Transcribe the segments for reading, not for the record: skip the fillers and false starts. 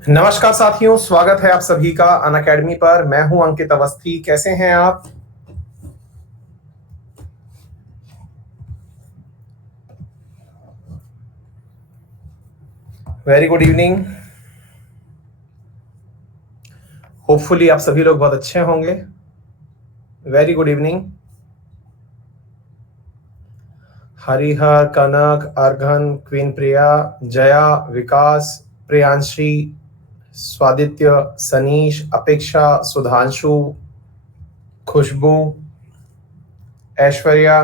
नमस्कार साथियों, स्वागत है आप सभी का अनअकैडमी पर। मैं हूं अंकित अवस्थी। कैसे हैं आप? Very good evening. होपफुली आप सभी लोग बहुत अच्छे होंगे। Very good evening. Harihar, Kanak, Arghan, Queen Priya, Jaya, Vikas, Priyanshi, Swaditya, Sanish, Apeksha, Sudhanshu, Khushboo, Aishwarya.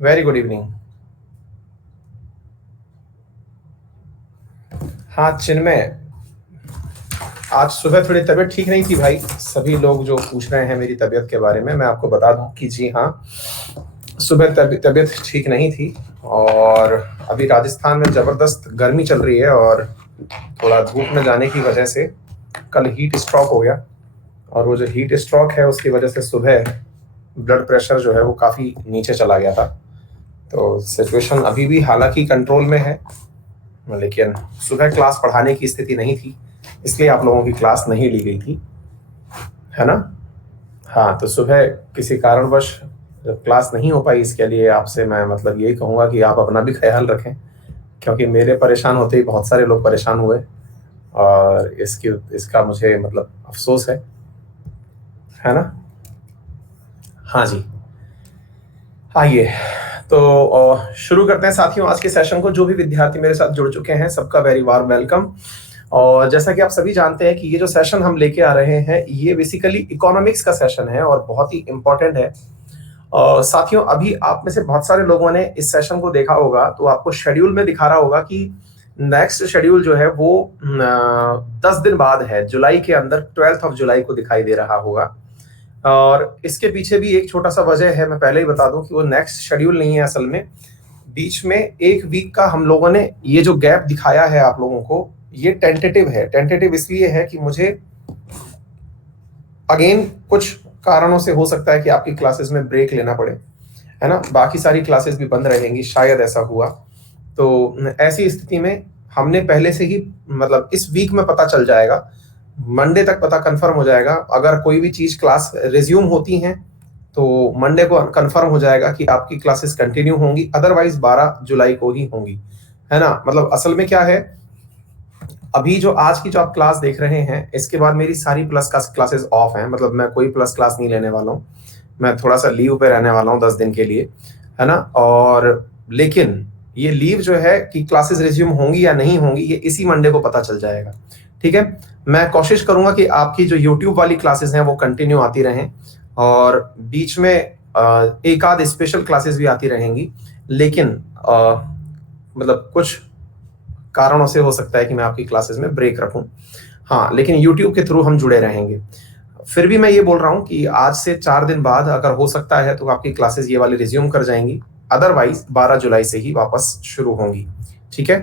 Very good evening. हाँ चिन्मय, आज सुबह थोड़ी तबीयत ठीक नहीं थी भाई। सभी लोग जो पूछ रहे हैं मेरी तबीयत के बारे में, मैं आपको बता दूं कि जी हाँ, सुबह तबीयत ठीक नहीं थी। और अभी राजस्थान में ज़बरदस्त गर्मी चल रही है और थोड़ा धूप में जाने की वजह से कल हीट स्ट्रोक हो गया। और वो जो हीट स्ट्रोक है उसकी वजह से सुबह ब्लड प्रेशर जो है वो काफ़ी नीचे चला गया था। तो सिचुएशन अभी भी हालांकि कंट्रोल में है, लेकिन सुबह क्लास पढ़ाने की स्थिति नहीं थी, इसलिए आप लोगों की क्लास नहीं ली गई थी, है ना। हाँ, तो सुबह किसी कारणवश जब क्लास नहीं हो पाई, इसके लिए आपसे मैं मतलब यही कहूँगा कि आप अपना भी ख्याल रखें, क्योंकि मेरे परेशान होते ही बहुत सारे लोग परेशान हुए और इसका मुझे मतलब अफसोस है ना। हाँ जी, आइए तो शुरू करते हैं साथियों आज के सेशन को। जो भी विद्यार्थी मेरे साथ जुड़ चुके हैं सबका वेरी वार्म वेलकम। और जैसा कि आप सभी जानते हैं कि ये जो सेशन हम लेके आ रहे हैं ये बेसिकली इकोनॉमिक्स का सेशन है और बहुत ही इम्पोर्टेंट है। साथियों, अभी आप में से बहुत सारे लोगों ने इस सेशन को देखा होगा तो आपको शेड्यूल में दिखा रहा होगा कि नेक्स्ट शेड्यूल जो है वो 10 दिन बाद है, जुलाई के अंदर 12 जुलाई को दिखाई दे रहा होगा। और इसके पीछे भी एक छोटा सा वजह है, मैं पहले ही बता दूं कि वो नेक्स्ट शेड्यूल नहीं है। असल में बीच में एक वीक का हम लोगों ने ये जो गैप दिखाया है आप लोगों को, ये टेंटेटिव है। टेंटेटिव इसलिए है कि मुझे अगेन कुछ कारणों से हो सकता है कि आपकी क्लासेस में ब्रेक लेना पड़े, है ना। बाकी सारी क्लासेस भी बंद रहेंगी, शायद ऐसा हुआ। तो ऐसी स्थिति में हमने पहले से ही मतलब इस वीक में पता चल जाएगा, मंडे तक पता कंफर्म हो जाएगा। अगर कोई भी चीज क्लास रिज्यूम होती हैं तो मंडे को कंफर्म हो जाएगा कि आपकी क्लासेस कंटिन्यू होंगी, अदरवाइज 12 जुलाई को ही होंगी, है ना। मतलब असल में क्या है, अभी जो आज की जो आप क्लास देख रहे हैं इसके बाद मेरी सारी प्लस क्लासेस ऑफ हैं। मतलब मैं कोई प्लस क्लास नहीं लेने वाला हूँ, मैं थोड़ा सा लीव पे रहने वाला हूँ 10 दिन के लिए, है ना। और लेकिन ये लीव जो है कि क्लासेस रिज्यूम होंगी या नहीं होंगी ये इसी मंडे को पता चल जाएगा, ठीक है। मैं कोशिश करूंगा कि आपकी जो यूट्यूब वाली क्लासेस हैं वो कंटिन्यू आती रहें और बीच में एक आध स्पेशल क्लासेस भी आती रहेंगी, लेकिन मतलब कुछ कारणों से हो सकता है कि मैं आपकी क्लासेस में ब्रेक रखूं। हाँ, लेकिन यूट्यूब के थ्रू हम जुड़े रहेंगे। फिर भी मैं ये बोल रहा हूँ कि आज से 4 दिन बाद अगर हो सकता है तो आपकी क्लासेस ये वाली रिज्यूम कर जाएंगी, अदरवाइज 12 जुलाई से ही वापस शुरू होंगी, ठीक है।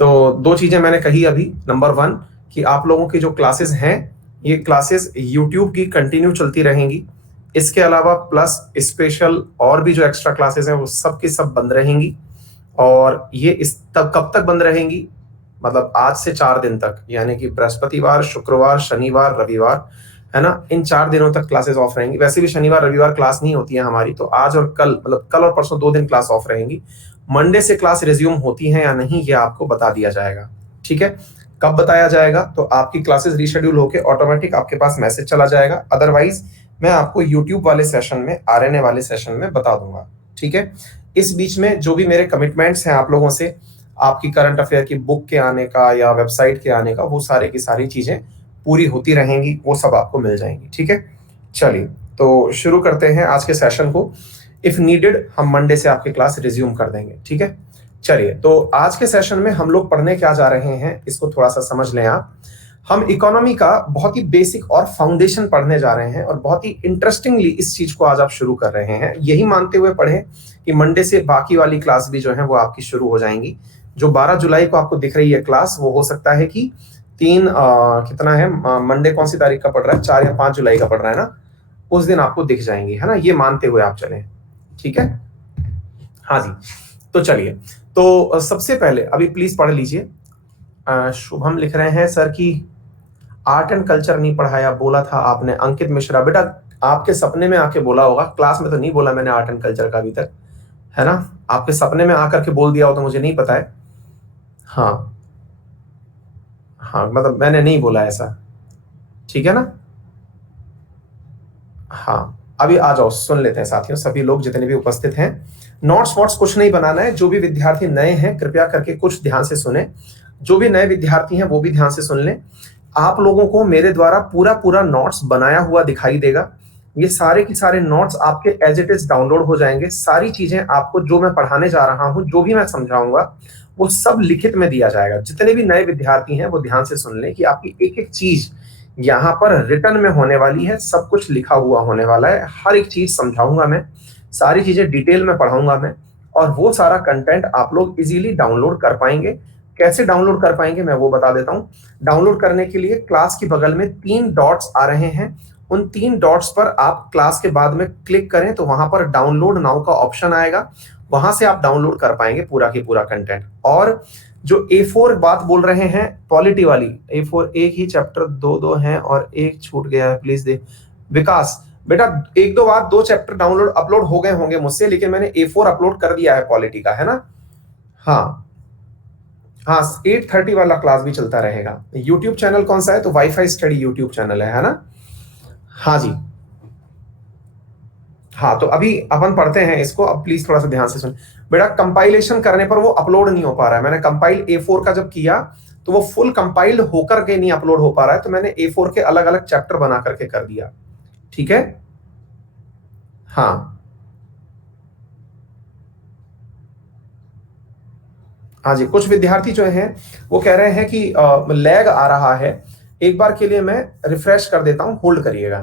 तो दो चीजें मैंने कही अभी। नंबर 1 कि आप लोगों की जो क्लासेस हैं ये क्लासेस यूट्यूब की कंटिन्यू चलती रहेंगी। इसके अलावा प्लस स्पेशल और भी जो एक्स्ट्रा क्लासेस हैं वो सब की सब बंद रहेंगी। और ये इस तब कब तक बंद रहेंगी, मतलब आज से 4 दिन तक, यानी कि बृहस्पतिवार, शुक्रवार, शनिवार, रविवार, है ना। इन 4 दिनों तक क्लासेस ऑफ रहेंगी। वैसे भी शनिवार रविवार क्लास नहीं होती है हमारी, तो आज और कल मतलब कल और परसों 2 दिन क्लास ऑफ रहेंगी। मंडे से क्लास रिज्यूम होती है या नहीं ये आपको बता दिया जाएगा, ठीक है। कब बताया जाएगा, तो आपकी क्लासेस रीशेड्यूल होके ऑटोमेटिक आपके पास मैसेज चला जाएगा, अदरवाइज मैं आपको यूट्यूब वाले सेशन में, आरएनए वाले सेशन में बता दूंगा, ठीक है। इस बीच में जो भी मेरे कमिटमेंट्स हैं आप लोगों से, आपकी करंट अफेयर की बुक के आने का या वेबसाइट के आने का, वो सारे की सारी चीजें पूरी होती रहेंगी, वो सब आपको मिल जाएंगी, ठीक है। चलिए तो शुरू करते हैं आज के सेशन को। इफ नीडेड हम मंडे से आपकी क्लास रिज्यूम कर देंगे, ठीक है। चलिए तो आज के सेशन में हम लोग पढ़ने क्या जा रहे हैं इसको थोड़ा सा समझ लें आप। हम इकोनॉमी का बहुत ही बेसिक और फाउंडेशन पढ़ने जा रहे हैं और बहुत ही इंटरेस्टिंगली इस चीज को आज आप शुरू कर रहे हैं, यही मानते हुए पढ़ें कि मंडे से बाकी वाली क्लास भी जो है वो आपकी शुरू हो जाएंगी। जो 12 जुलाई को आपको दिख रही है क्लास, वो हो सकता है कि कितना है, मंडे कौन सी तारीख का पड़ रहा है, 4 या 5 जुलाई का पड़ रहा है ना, उस दिन आपको दिख जाएंगी, है ना। ये मानते हुए आप चलें, ठीक है। हाँ जी, तो चलिए तो सबसे पहले अभी प्लीज पढ़ लीजिए शुभम लिख रहे हैं सर कि आर्ट एंड कल्चर नहीं पढ़ाया, बोला था आपने। अंकित मिश्रा, बेटा आपके सपने में आके बोला होगा, क्लास में तो नहीं बोला मैंने आर्ट एंड कल्चर का अभी तक, है ना। आपके सपने में आकर के बोल दिया हो तो मुझे नहीं पता है। हाँ हाँ, मतलब मैंने नहीं बोला ऐसा, ठीक है ना। हाँ, अभी आ जाओ, सुन लेते हैं साथियों, सभी लोग जितने भी उपस्थित हैं। नोट्स वोट्स कुछ नहीं बनाना है। जो भी विद्यार्थी नए हैं कृपया करके कुछ ध्यान से सुने, जो भी नए विद्यार्थी हैं वो भी ध्यान से सुन लें। आप लोगों को मेरे द्वारा पूरा पूरा नोट्स बनाया हुआ दिखाई देगा। ये सारे के सारे नोट्स आपके एज इट इज डाउनलोड हो जाएंगे। सारी चीजें आपको जो मैं पढ़ाने जा रहा हूं, जो भी मैं समझाऊंगा, वो सब लिखित में दिया जाएगा। जितने भी नए विद्यार्थी हैं वो ध्यान से सुन लें कि आपकी एक एक चीज यहाँ पर रिटर्न में होने वाली है, सब कुछ लिखा हुआ होने वाला है। हर एक चीज समझाऊंगा मैं, सारी चीजें डिटेल में पढ़ाऊंगा मैं, और वो सारा कंटेंट आप लोग इजीली डाउनलोड कर पाएंगे। कैसे डाउनलोड कर पाएंगे मैं वो बता देता हूं। डाउनलोड करने के लिए क्लास के बगल में 3 डॉट्स आ रहे हैं, उन 3 डॉट्स पर आप क्लास के बाद में क्लिक करें तो वहां पर डाउनलोड नाउ का ऑप्शन आएगा, वहां से आप डाउनलोड कर पाएंगे पूरा की पूरा कंटेंट। और जो A4 बात बोल रहे हैं पॉलिटी वाली, A4 एक ही चैप्टर, दो हैं और एक छूट गया है, प्लीज दे। विकास बेटा, एक दो बार 2 चैप्टर डाउनलोड अपलोड हो गए होंगे मुझसे, लेकिन मैंने A4 अपलोड कर दिया है पॉलिटी का, है ना। हाँ हाँ, 8:30 वाला क्लास भी चलता रहेगा। यूट्यूब चैनल कौन सा है? तो वाईफाई स्टडी यूट्यूब चैनल है ना। हाँ जी, हाँ, तो अभी अपन पढ़ते हैं इसको। अब प्लीज थोड़ा सा ध्यान से सुन बेटा। कंपाइलेशन करने पर वो अपलोड नहीं हो पा रहा है। मैंने कंपाइल A4 का जब किया तो वो फुल कंपाइल होकर के नहीं अपलोड हो पा रहा है, तो मैंने A4 के अलग अलग चैप्टर बना करके कर दिया, ठीक है। हाँ हाँ जी, कुछ विद्यार्थी जो हैं वो कह रहे हैं कि लैग आ रहा है। एक बार के लिए मैं रिफ्रेश कर देता हूं, होल्ड करिएगा।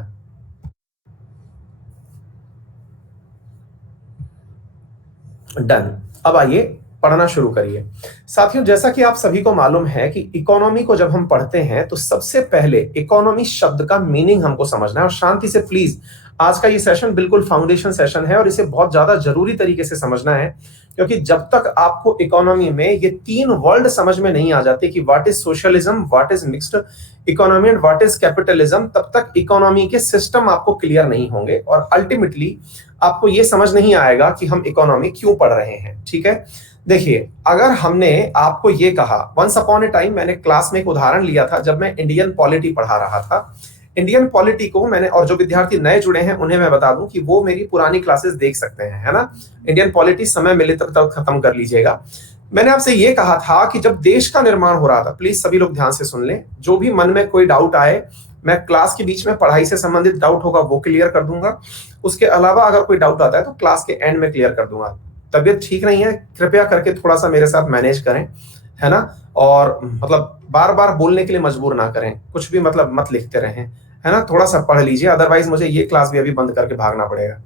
डन। अब आइए पढ़ना शुरू करिए। साथियों, जैसा कि आप सभी को मालूम है कि इकोनॉमी को जब हम पढ़ते हैं तो सबसे पहले इकोनॉमी शब्द का मीनिंग हमको समझना है। और शांति से प्लीज, आज का ये सेशन बिल्कुल फाउंडेशन सेशन है और इसे बहुत ज्यादा जरूरी तरीके से समझना है, क्योंकि जब तक आपको इकोनॉमी में ये 3 वर्ड समझ में नहीं आ जाते कि what is socialism, what is mixed economy and what is capitalism, तब तक इकोनॉमी के सिस्टम आपको क्लियर नहीं होंगे और अल्टीमेटली आपको ये समझ नहीं आएगा कि हम इकोनॉमी क्यों पढ़ रहे हैं, ठीक है। देखिए, अगर हमने आपको ये कहा, वंस अपॉन ए टाइम मैंने क्लास में एक उदाहरण लिया था जब मैं इंडियन पॉलिटी पढ़ा रहा था। इंडियन पॉलिटी को मैंने, और जो विद्यार्थी नए जुड़े हैं उन्हें मैं बता दूं कि वो मेरी पुरानी क्लासेस देख सकते हैं, है ना। इंडियन पॉलिटी समय मिले तब खत्म कर लीजिएगा। मैंने आपसे ये कहा था कि जब देश का निर्माण हो रहा था, प्लीज सभी लोग ध्यान से सुन लें, जो भी मन में कोई डाउट आए, मैं क्लास के बीच में पढ़ाई से संबंधित डाउट होगा वो क्लियर कर दूंगा। उसके अलावा अगर कोई डाउट आता है तो क्लास के एंड में क्लियर कर दूंगा। तबीयत ठीक नहीं है, कृपया करके थोड़ा सा मेरे साथ मैनेज करें, है ना। और मतलब बार बार बोलने के लिए मजबूर ना करें, कुछ भी मतलब मत लिखते रहें, है ना। थोड़ा सा पढ़ लीजिए, अदरवाइज मुझे ये क्लास भी अभी बंद करके भागना पड़ेगा।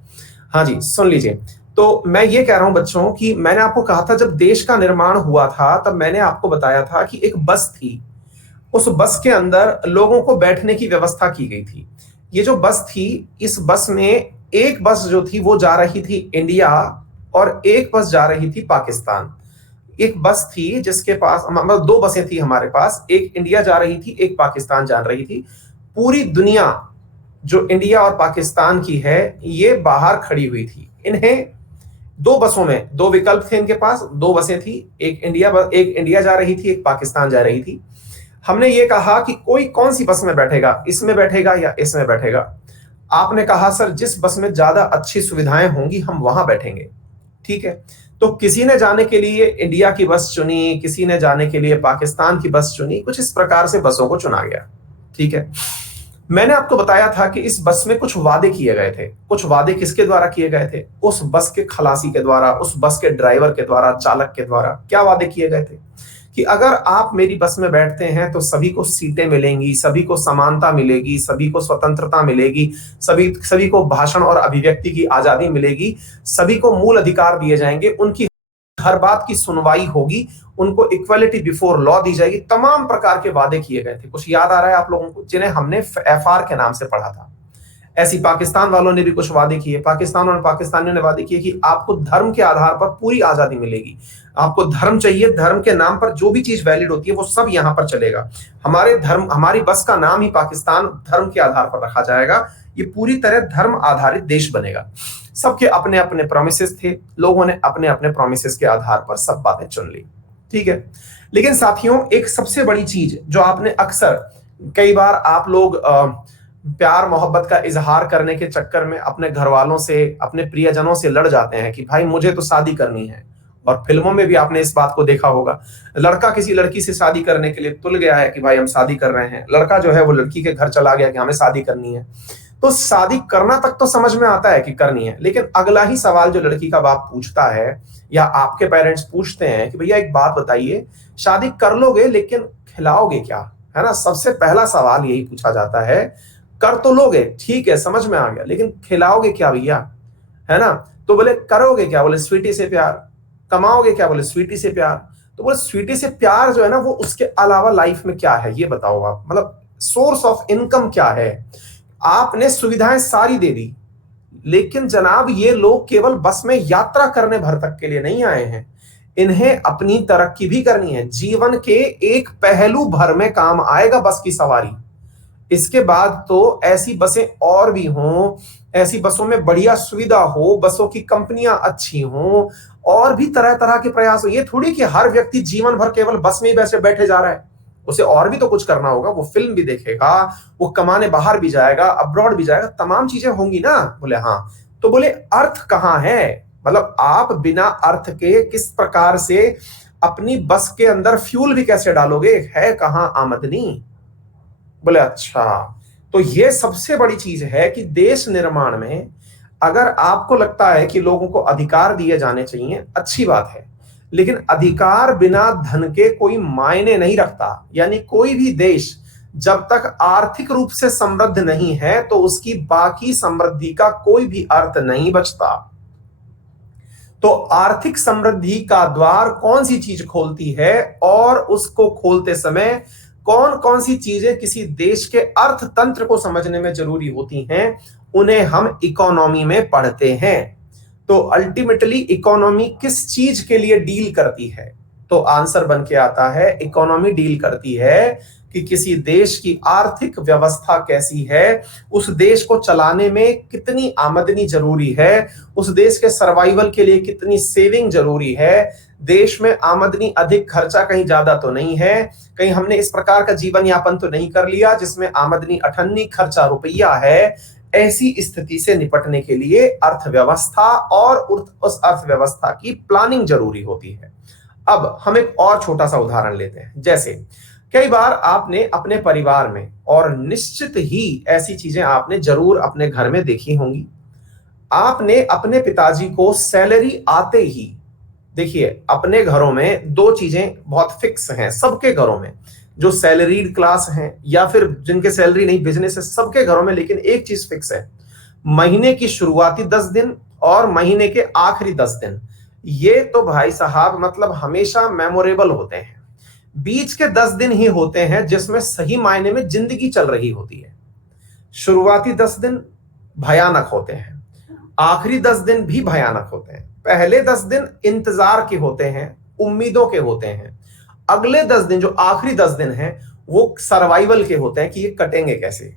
हाँ जी, सुन लीजिए। तो मैं ये कह रहा हूं बच्चों कि मैंने आपको कहा था जब देश का निर्माण हुआ था तब मैंने आपको बताया था कि एक बस थी, उस बस के अंदर लोगों को बैठने की व्यवस्था की गई थी। ये जो बस थी, इस बस में एक बस जो थी वो जा रही थी इंडिया और एक बस जा रही थी पाकिस्तान। एक बस थी जिसके पास, मतलब 2 बसें थी हमारे पास, एक इंडिया जा रही थी, एक पाकिस्तान जा रही थी। पूरी दुनिया जो इंडिया और पाकिस्तान की है ये बाहर खड़ी हुई थी। इन्हें 2 बसों में 2 विकल्प थे इनके पास, 2 बसें थी, एक इंडिया जा रही थी, एक पाकिस्तान जा रही थी। हमने ये कहा कि कोई कौन सी बस में बैठेगा, इसमें बैठेगा या इसमें बैठेगा। आपने कहा सर जिस बस में ज्यादा अच्छी सुविधाएं होंगी हम वहां बैठेंगे, ठीक है। तो किसी ने जाने के लिए इंडिया की बस चुनी, किसी ने जाने के लिए पाकिस्तान की बस चुनी, कुछ इस प्रकार से बसों को चुना गया, ठीक है। मैंने आपको बताया था कि इस बस में कुछ वादे किए गए थे। कुछ वादे किसके द्वारा किए गए थे? उस बस के खलासी के द्वारा, उस बस के ड्राइवर के द्वारा, चालक के द्वारा। क्या वादे किए गए थे? कि अगर आप मेरी बस में बैठते हैं तो सभी को सीटें मिलेंगी, सभी को समानता मिलेगी, सभी को स्वतंत्रता मिलेगी, सभी को भाषण और अभिव्यक्ति की आजादी मिलेगी, सभी को मूल अधिकार दिए जाएंगे, उनकी हर बात की सुनवाई होगी, उनको इक्वलिटी बिफोर लॉ दी जाएगी। तमाम प्रकार के वादे किए गए थे। कुछ याद आ रहा है आप लोगों को, जिन्हें हमने FR के नाम से पढ़ा था। ऐसी पाकिस्तान वालों ने भी कुछ वादे किए, पाकिस्तान और पाकिस्तानियों ने वादे किए कि आपको धर्म के आधार पर पूरी आजादी मिलेगी, आपको धर्म चाहिए, धर्म के नाम पर जो भी चीज वैलिड होती है वो सब यहां पर चलेगा, हमारे धर्म, हमारी बस का नाम ही पाकिस्तान धर्म के आधार पर रखा जाएगा, ये पूरी तरह धर्म आधारित देश बनेगा। सबके अपने अपने प्रोमिसेस थे, लोगों ने अपने अपने प्रोमिसेस के आधार पर सब बातें चुन ली, ठीक है। लेकिन साथियों, एक सबसे बड़ी चीज जो आपने अक्सर, कई बार आप लोग प्यार मोहब्बत का इजहार करने के चक्कर में अपने घर वालों से, अपने प्रियजनों से लड़ जाते हैं कि भाई मुझे तो शादी करनी है, और फिल्मों में भी आपने इस बात को देखा होगा, लड़का किसी लड़की से शादी करने के लिए तुल गया है कि भाई हम शादी कर रहे हैं, लड़का जो है वो लड़की के घर चला गया कि हमें शादी करनी है। तो शादी करना तक तो समझ में आता है कि करनी है, लेकिन अगला ही सवाल जो लड़की का बाप पूछता है या आपके पेरेंट्स पूछते हैं कि भैया एक बात बताइए, शादी कर लोगे लेकिन खिलाओगे क्या, है ना। सबसे पहला सवाल यही पूछा जाता है। कर तो लोगे, ठीक है, समझ में आ गया, लेकिन खिलाओगे क्या भैया, है ना। तो बोले करोगे क्या, बोले स्वीटी से प्यार। कमाओगे क्या, बोले स्वीटी से प्यार। तो बोले स्वीटी से प्यार जो है ना, वो उसके अलावा लाइफ में क्या है ये बताओ आप, मतलब सोर्स ऑफ इनकम क्या है। आपने सुविधाएं सारी दे दी, लेकिन जनाब ये लोग केवल बस में यात्रा करने भर तक के लिए नहीं आए हैं, इन्हें अपनी तरक्की भी करनी है। जीवन के एक पहलू भर में काम आएगा बस की सवारी, इसके बाद तो ऐसी बसें और भी हों, ऐसी बसों में बढ़िया सुविधा हो, बसों की कंपनियां अच्छी हों, और भी तरह तरह के प्रयास हो। ये थोड़ी कि हर व्यक्ति जीवन भर केवल बस में ही वैसे बैठे जा रहा है, उसे और भी तो कुछ करना होगा, वो फिल्म भी देखेगा, वो कमाने बाहर भी जाएगा, अब्रॉड भी जाएगा, तमाम चीजें होंगी ना। बोले हाँ। तो बोले अर्थ कहाँ है, मतलब आप बिना अर्थ के किस प्रकार से अपनी बस के अंदर फ्यूल भी कैसे डालोगे, है कहाँ आमदनी। बोले अच्छा। तो ये सबसे बड़ी चीज है कि देश निर्माण में अगर आपको लगता है कि लोगों को अधिकार दिए जाने चाहिए, अच्छी बात है, लेकिन अधिकार बिना धन के कोई मायने नहीं रखता। यानी कोई भी देश जब तक आर्थिक रूप से समृद्ध नहीं है तो उसकी बाकी समृद्धि का कोई भी अर्थ नहीं बचता। तो आर्थिक समृद्धि का द्वार कौन सी चीज खोलती है, और उसको खोलते समय कौन कौन सी चीजें किसी देश के अर्थतंत्र को समझने में जरूरी होती हैं, उन्हें हम इकोनॉमी में पढ़ते हैं। तो अल्टीमेटली इकोनॉमी किस चीज के लिए डील करती है, तो आंसर बन के आता है इकोनॉमी डील करती है कि किसी देश की आर्थिक व्यवस्था कैसी है, उस देश को चलाने में कितनी आमदनी जरूरी है, उस देश के सर्वाइवल के लिए कितनी सेविंग जरूरी है, देश में आमदनी अधिक खर्चा कहीं ज्यादा तो नहीं है, कहीं हमने इस प्रकार का जीवन यापन तो नहीं कर लिया जिसमें आमदनी अठन्नी खर्चा रुपया है। ऐसी स्थिति से निपटने के लिए अर्थव्यवस्था और उस अर्थव्यवस्था की प्लानिंग जरूरी होती है। अब हम एक और छोटा सा उदाहरण लेते हैं। जैसे कई बार आपने अपने परिवार में, और निश्चित ही ऐसी चीजें आपने जरूर अपने घर में देखी होंगी, आपने अपने पिताजी को सैलरी आते ही, देखिए अपने घरों में दो चीजें बहुत फिक्स हैं सबके घरों में, जो सैलरीड क्लास हैं या फिर जिनके सैलरी नहीं, बिजनेस है, सबके घरों में लेकिन एक चीज फिक्स है, महीने की शुरुआती 10 दिन और महीने के आखिरी 10 दिन, ये तो भाई साहब मतलब हमेशा मेमोरेबल होते हैं। बीच के 10 दिन ही होते हैं जिसमें सही मायने में जिंदगी चल रही होती है। शुरुआती 10 दिन भयानक होते हैं, आखिरी 10 दिन भी भयानक होते हैं। पहले 10 दिन इंतजार के होते हैं, उम्मीदों के होते हैं, अगले 10 दिन जो आखिरी 10 दिन हैं वो सर्वाइवल के होते हैं कि ये कटेंगे कैसे।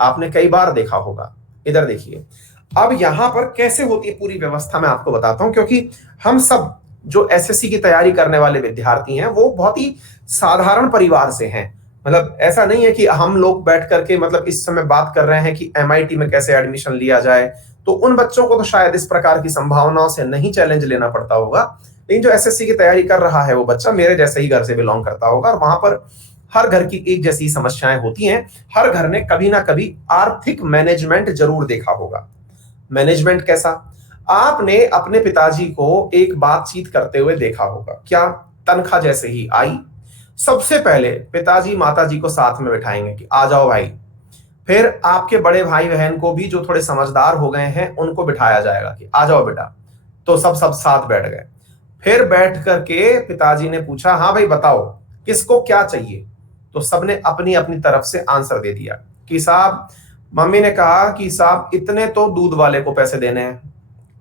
आपने कई बार देखा होगा। इधर देखिए, अब यहां पर कैसे होती है पूरी व्यवस्था मैं आपको बताता हूं, क्योंकि हम सब जो एसएससी की तैयारी करने वाले विद्यार्थी हैं वो बहुत ही साधारण परिवार से हैं। मतलब ऐसा नहीं है कि हम लोग बैठ करके मतलब इस समय बात कर रहे हैं कि एमआईटी में कैसे एडमिशन लिया जाए, तो उन बच्चों को तो शायद इस प्रकार की संभावनाओं से नहीं चैलेंज लेना पड़ता होगा। लेकिन जो एसएससी की तैयारी कर रहा है वो बच्चा मेरे जैसे ही घर से बिलोंग करता होगा, और वहां पर हर घर की एक जैसी समस्याएं होती हैं। हर घर ने कभी ना कभी आर्थिक मैनेजमेंट जरूर देखा होगा। मैनेजमेंट कैसा, आपने अपने पिताजी को एक बातचीत करते हुए देखा होगा। क्या, तनख्वाह जैसे ही आई सबसे पहले पिताजी माताजी को साथ में बिठाएंगे कि आ जाओ भाई, फिर आपके बड़े भाई बहन को भी जो थोड़े समझदार हो गए हैं उनको बिठाया जाएगा कि आ जाओ बेटा, तो सब साथ बैठ गए। फिर बैठ करके पिताजी ने पूछा, हाँ भाई बताओ किसको क्या चाहिए, तो सबने अपनी अपनी तरफ से आंसर दे दिया कि साहब मम्मी ने कहा कि साहब इतने तो दूध वाले को पैसे देने हैं।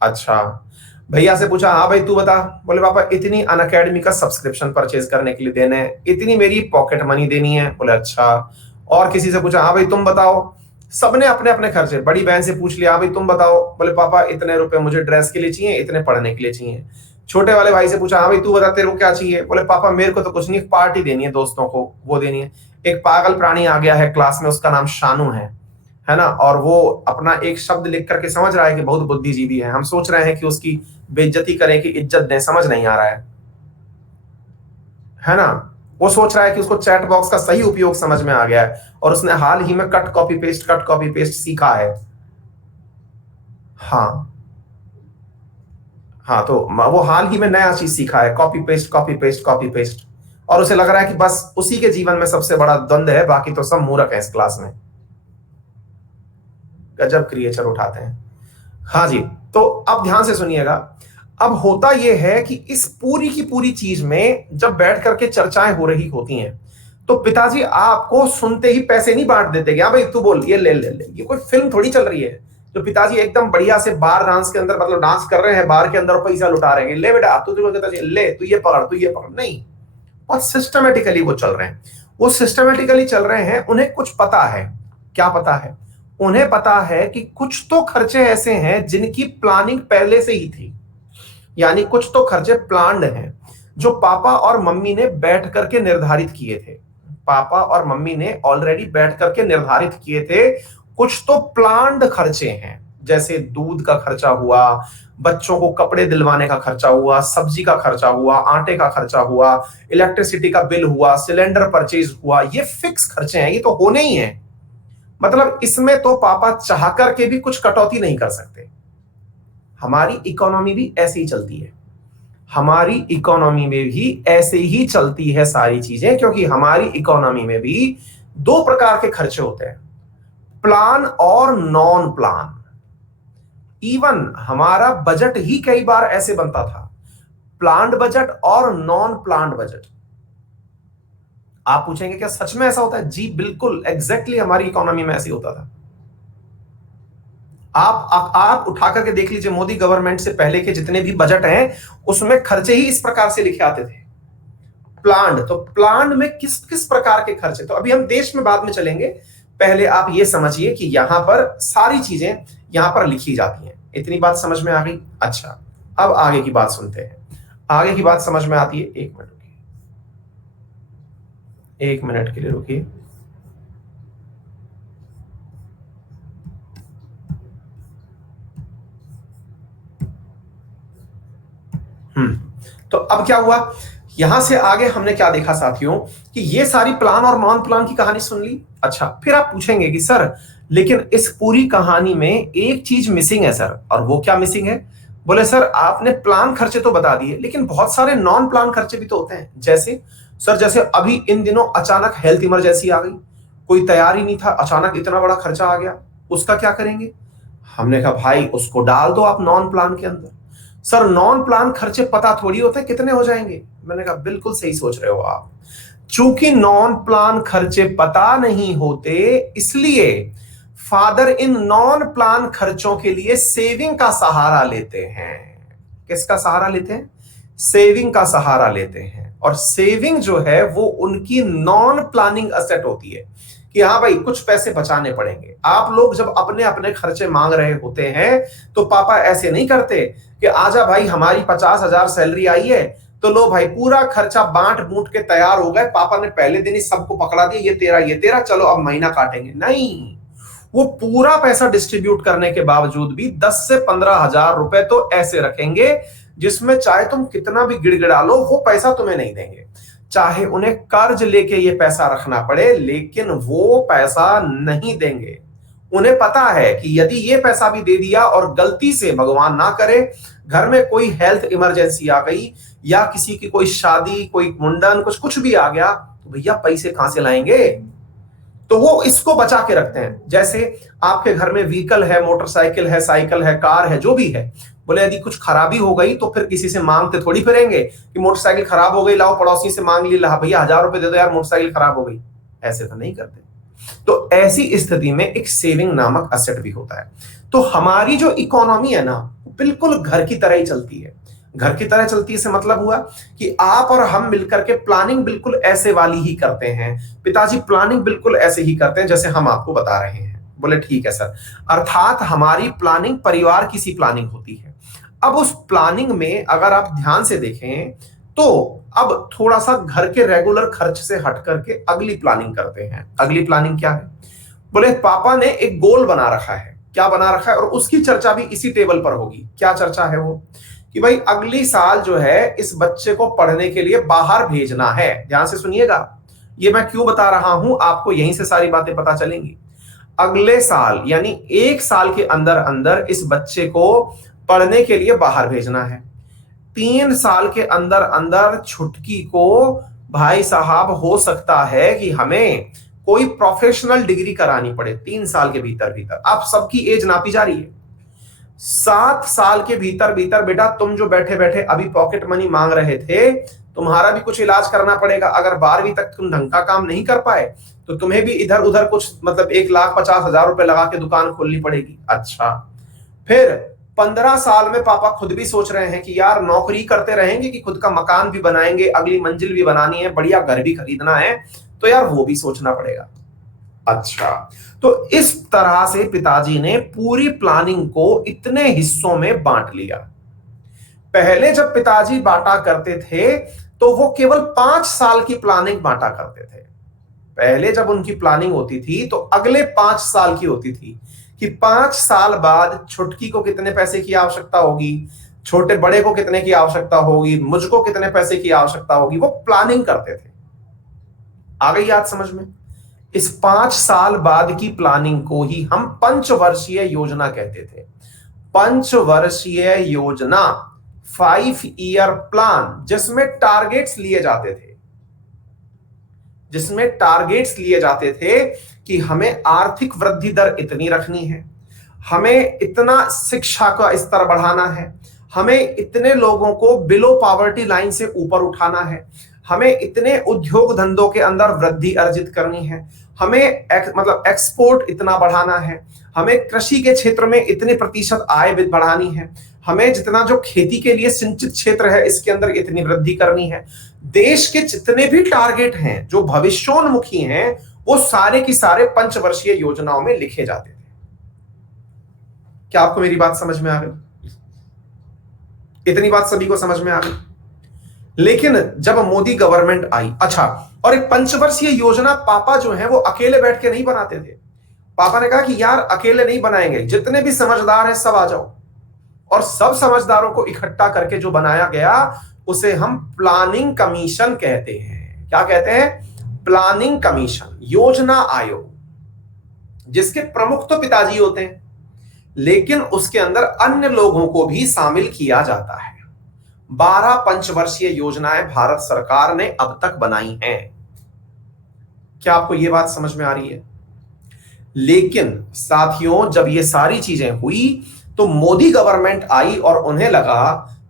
अच्छा। भैया से पूछा, हाँ भाई तू बता। बोले पापा इतनी अनअकैडमी का सब्सक्रिप्शन परचेज करने के लिए देने हैं, इतनी मेरी पॉकेट मनी देनी है। बोले अच्छा। और किसी से पूछा, हाँ भाई तुम बताओ। सबने अपने अपने खर्चे। बड़ी बहन से पूछ लिया, हाँ भाई तुम बताओ। बोले पापा इतने रुपए मुझे ड्रेस के लिए चाहिए, इतने पढ़ने के लिए चाहिए। छोटे वाले भाई से पूछा, हाँ भाई तू बता तेरे को क्या चाहिए। बोले पापा मेरे को तो कुछ नहीं, पार्टी देनी है दोस्तों को, वो देनी है। एक पागल प्राणी आ गया है क्लास में, उसका नाम शानू है ना, और वो अपना एक शब्द लिख करके समझ रहा है कि बहुत बुद्धिजीवी है। हम सोच रहे हैं कि उसकी बेइज्जती करें कि इज्जत दें, समझ नहीं आ रहा है ना। वो सोच रहा है कि उसको चैट बॉक्स का सही उपयोग समझ में आ गया है, और उसने हाल ही में कट कॉपी पेस्ट सीखा है। हाँ हाँ, तो वो हाल ही में नया चीज सीखा है, copy paste copy paste copy paste. और उसे लग रहा है कि बस उसी के जीवन में सबसे बड़ा द्वंद्व है, बाकी तो सब मूर्ख है इस क्लास में। गजब क्रिएचर उठाते हैं। हाँ जी। तो अब ध्यान से सुनिएगा। अब होता यह है कि इस पूरी की पूरी चीज में जब बैठ करके चर्चाएं हो रही होती हैं, तो पिताजी आपको सुनते ही पैसे नहीं बांट देते कि हाँ भाई तू बोल, ये ले ले ले। ये कोई फिल्म थोड़ी चल रही है जो पिताजी एकदम बढ़िया से बार डांस के अंदर, मतलब डांस कर रहे हैं बार के अंदर और पैसा लुटा रहे हैं, ले बेटा तू ले, तू ये पकड़, तू ये पकड़। नहीं, बहुत सिस्टमेटिकली वो चल रहे हैं। वो सिस्टमेटिकली चल रहे हैं। उन्हें कुछ पता है। क्या पता है? उन्हें पता है कि कुछ तो खर्चे ऐसे हैं जिनकी प्लानिंग पहले से ही थी, यानी कुछ तो खर्चे प्लान्ड हैं जो पापा और मम्मी ने बैठ करके निर्धारित किए थे। पापा और मम्मी ने ऑलरेडी बैठ करके निर्धारित किए थे। कुछ तो प्लान्ड खर्चे हैं, जैसे दूध का खर्चा हुआ, बच्चों को कपड़े दिलवाने का खर्चा हुआ, सब्जी का खर्चा हुआ, आटे का खर्चा हुआ, इलेक्ट्रिसिटी का बिल हुआ, सिलेंडर परचेज हुआ। ये फिक्स खर्चे हैं, ये तो होने ही हैं। मतलब इसमें तो पापा चाह करके भी कुछ कटौती नहीं कर सकते। हमारी इकोनॉमी भी ऐसे ही चलती है। हमारी इकोनॉमी में भी ऐसे ही चलती है सारी चीजें, क्योंकि हमारी इकोनॉमी में भी दो प्रकार के खर्चे होते हैं, प्लान और नॉन प्लान। इवन हमारा बजट ही कई बार ऐसे बनता था, प्लान्ड बजट और नॉन प्लान्ड बजट। आप पूछेंगे क्या सच में ऐसा होता है? जी बिल्कुल, एग्जैक्टली हमारी इकोनॉमी में ऐसे होता था। आप उठा करके देख लीजिए, मोदी गवर्नमेंट से पहले के जितने भी बजट हैं उसमें खर्चे ही इस प्रकार से लिखे आते थे, प्लान्ड। तो प्लान्ड में किस किस प्रकार के खर्चे, तो अभी हम देश में बाद में चलेंगे। पहले आप ये समझिए कि यहां पर सारी चीजें यहां पर लिखी जाती हैं। इतनी बात समझ में आ गई? अच्छा, अब आगे की बात सुनते हैं। आगे की बात समझ में आती है। एक मिनट रुकिए, एक मिनट के लिए रुकिए। तो अब क्या हुआ, यहां से आगे हमने क्या देखा साथियों, कि ये सारी प्लान और नॉन प्लान की कहानी सुन ली। अच्छा, फिर आप पूछेंगे कि सर लेकिन इस पूरी कहानी में एक चीज मिसिंग है सर, और वो क्या मिसिंग है? बोले सर आपने प्लान खर्चे तो बता दिए, लेकिन बहुत सारे नॉन प्लान खर्चे भी तो होते हैं। जैसे सर, जैसे अभी इन दिनों अचानक हेल्थ इमरजेंसी आ गई, कोई तैयारी नहीं था, अचानक इतना बड़ा खर्चा आ गया, उसका क्या करेंगे? हमने कहा भाई उसको डाल दो आप नॉन प्लान के अंदर। सर नॉन प्लान खर्चे पता थोड़ी होते कितने हो जाएंगे। मैंने कहा बिल्कुल सही सोच रहे हो आप। चूंकि नॉन प्लान खर्चे पता नहीं होते, इसलिए फादर इन नॉन प्लान खर्चों के लिए सेविंग का सहारा लेते हैं। किसका सहारा लेते हैं? सेविंग का सहारा लेते हैं। और सेविंग जो है वो उनकी नॉन प्लानिंग असेट होती है कि हाँ भाई कुछ पैसे बचाने पड़ेंगे। आप लोग जब अपने अपने खर्चे मांग रहे होते हैं तो पापा ऐसे नहीं करते कि आजा भाई हमारी 50,000 सैलरी आई है तो लो भाई पूरा खर्चा बांट बूट के तैयार हो गए, पापा ने पहले दिन ही सबको पकड़ा दिया, ये तेरा चलो अब महीना काटेंगे। नहीं, वो पूरा पैसा डिस्ट्रीब्यूट करने के बावजूद भी 10 से 15,000 रुपए तो ऐसे रखेंगे जिसमें चाहे तुम कितना भी गिड़गिड़ा लो वो पैसा तुम्हें नहीं देंगे। चाहे उन्हें कर्ज लेके ये पैसा रखना पड़े, लेकिन वो पैसा नहीं देंगे। उन्हें पता है कि यदि ये पैसा भी दे दिया और गलती से भगवान ना करे घर में कोई हेल्थ इमरजेंसी आ गई या किसी की कोई शादी, कोई मुंडन, कुछ भी आ गया, तो भैया पैसे कहां से लाएंगे? तो वो इसको बचा के रखते हैं। जैसे आपके घर में व्हीकल है, मोटरसाइकिल है, साइकिल है, कार है, जो भी है, बोले यदि कुछ खराबी हो गई तो फिर किसी से मांगते थोड़ी फिरेंगे कि मोटरसाइकिल खराब हो गई, लाओ पड़ोसी से मांग ली, ला भैया 1,000 रुपए दे दो यार मोटरसाइकिल खराब हो गई। ऐसे तो नहीं करते। तो ऐसी स्थिति में एक सेविंग नामक असेट भी होता है। तो हमारी जो इकोनॉमी है ना, बिल्कुल घर की तरह ही चलती है। घर की तरह चलती है से मतलब हुआ कि आप और हम मिलकर के प्लानिंग बिल्कुल ऐसे वाली ही करते हैं। पिताजी प्लानिंग बिल्कुल ऐसे ही करते हैं जैसे हम आपको बता रहे हैं। बोले ठीक है सर। अर्थात हमारी प्लानिंग परिवार की सी प्लानिंग होती है। अब उस प्लानिंग में अगर आप ध्यान से देखें तो अब थोड़ा सा घर के रेगुलर खर्च से हट करके अगली प्लानिंग करते हैं। अगली प्लानिंग क्या है? बोले पापा ने एक गोल बना रखा है। क्या बना रखा है? और उसकी चर्चा भी इसी टेबल पर होगी। क्या चर्चा है वो? कि भाई अगली साल जो है इस बच्चे को पढ़ने के लिए बाहर भेजना है। ध्यान से सुनिएगा, ये मैं क्यों बता रहा हूं, आपको यहीं से सारी बातें पता चलेंगी। अगले साल यानी 1 साल के अंदर अंदर इस बच्चे को पढ़ने के लिए बाहर भेजना है। 3 साल के अंदर अंदर छुटकी को भाई साहब हो सकता है कि हमें कोई प्रोफेशनल डिग्री करानी पड़े। 3 साल के भीतर भीतर आप सबकी एज नापी जा रही है। 7 साल के भीतर भीतर बेटा तुम जो बैठे बैठे अभी पॉकेट मनी मांग रहे थे, तुम्हारा भी कुछ इलाज करना पड़ेगा। अगर 12वीं तक तुम ढंग का काम नहीं कर पाए तो तुम्हें भी इधर उधर कुछ मतलब 1,50,000 रुपए लगा के दुकान खोलनी पड़ेगी। अच्छा, फिर 15 साल में पापा खुद भी सोच रहे हैं कि यार नौकरी करते रहेंगे कि खुद का मकान भी बनाएंगे, अगली मंजिल भी बनानी है, बढ़िया घर भी खरीदना है, तो यार वो भी सोचना पड़ेगा। अच्छा, तो इस तरह से पिताजी ने पूरी प्लानिंग को इतने हिस्सों में बांट लिया। पहले जब पिताजी बांटा करते थे तो वो केवल 5 साल की प्लानिंग बांटा करते थे। पहले जब उनकी प्लानिंग होती थी तो अगले 5 साल की होती थी कि 5 साल बाद छुटकी को कितने पैसे की आवश्यकता होगी, छोटे बड़े को कितने की आवश्यकता होगी, मुझको कितने पैसे की आवश्यकता होगी। वो प्लानिंग करते थे। आ गई याद समझ में? इस 5 साल बाद की प्लानिंग को ही हम पंचवर्षीय योजना कहते थे। पंचवर्षीय योजना, 5 ईयर प्लान, जिसमें टारगेट्स लिए जाते थे। जिसमें टारगेट्स लिए जाते थे कि हमें आर्थिक वृद्धि दर इतनी रखनी है, हमें इतना शिक्षा का स्तर बढ़ाना है, हमें इतने लोगों को बिलो पॉवर्टी लाइन से ऊपर उठाना है, हमें इतने उद्योग धंधों के अंदर वृद्धि अर्जित करनी है, हमें एक्सपोर्ट इतना बढ़ाना है, हमें कृषि के क्षेत्र में इतने प्रतिशत आय बढ़ानी है, हमें जितना जो खेती के लिए सिंचित क्षेत्र है इसके अंदर इतनी वृद्धि करनी है। देश के जितने भी टारगेट हैं जो भविष्योन्मुखी हैं वो सारे की सारे पंचवर्षीय योजनाओं में लिखे जाते थे। क्या आपको मेरी बात समझ में आ गई? इतनी बात सभी को समझ में आ गई। लेकिन जब मोदी गवर्नमेंट आई, अच्छा, और एक पंचवर्षीय योजना पापा जो है वो अकेले बैठ के नहीं बनाते थे। पापा ने कहा कि यार अकेले नहीं बनाएंगे, जितने भी समझदार हैं सब आ जाओ। और सब समझदारों को इकट्ठा करके जो बनाया गया उसे हम प्लानिंग कमीशन कहते हैं। क्या कहते हैं? प्लानिंग कमीशन, योजना आयोग, जिसके प्रमुख तो पिताजी होते हैं लेकिन उसके अंदर अन्य लोगों को भी शामिल किया जाता है। 12 पंचवर्षीय योजनाएं भारत सरकार ने अब तक बनाई हैं। क्या आपको यह बात समझ में आ रही है? लेकिन साथियों, जब ये सारी चीजें हुई तो मोदी गवर्नमेंट आई और उन्हें लगा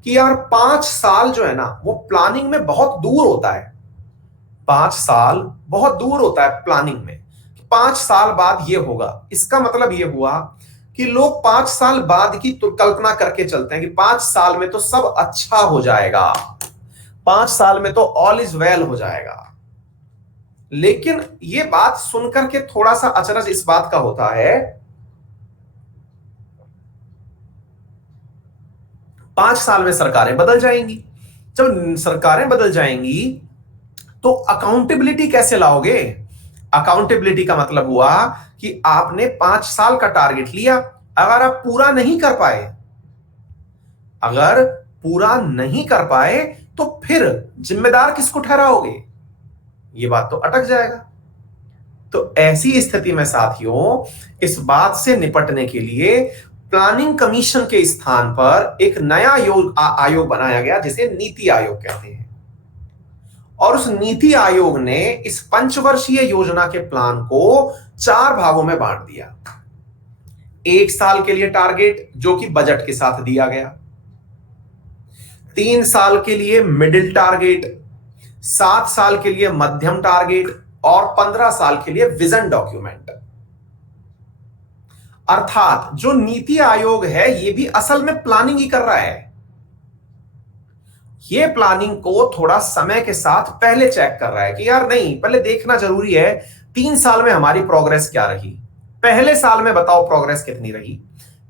कि यार 5 साल जो है ना वो प्लानिंग में बहुत दूर होता है। 5 साल बहुत दूर होता है प्लानिंग में। 5 साल बाद ये होगा, इसका मतलब ये हुआ कि लोग 5 साल बाद की तो कल्पना करके चलते हैं कि 5 साल में तो सब अच्छा हो जाएगा, 5 साल में तो ऑल इज वेल हो जाएगा। लेकिन ये बात सुनकर के थोड़ा सा अचरज इस बात का होता है, 5 साल में सरकारें बदल जाएंगी। जब सरकारें बदल जाएंगी तो अकाउंटेबिलिटी कैसे लाओगे? अकाउंटेबिलिटी का मतलब हुआ कि आपने 5 साल का टारगेट लिया, अगर आप पूरा नहीं कर पाए, अगर पूरा नहीं कर पाए तो फिर जिम्मेदार किसको ठहराओगे? ये बात तो अटक जाएगा। तो ऐसी स्थिति में साथियों, इस बात से निपटने के लिए प्लानिंग कमीशन के स्थान पर एक नया आयोग बनाया गया जिसे नीति आयोग कहते हैं। और उस नीति आयोग ने इस पंचवर्षीय योजना के प्लान को 4 भागों में बांट दिया। 1 साल के लिए टारगेट जो कि बजट के साथ दिया गया, 3 साल के लिए मिडिल टारगेट, 7 साल के लिए मध्यम टारगेट और 15 साल के लिए विजन डॉक्यूमेंट। अर्थात जो नीति आयोग है ये भी असल में प्लानिंग ही कर रहा है। ये प्लानिंग को थोड़ा समय के साथ पहले चेक कर रहा है कि यार नहीं, पहले देखना जरूरी है 3 साल में हमारी प्रोग्रेस क्या रही, पहले साल में बताओ प्रोग्रेस कितनी रही।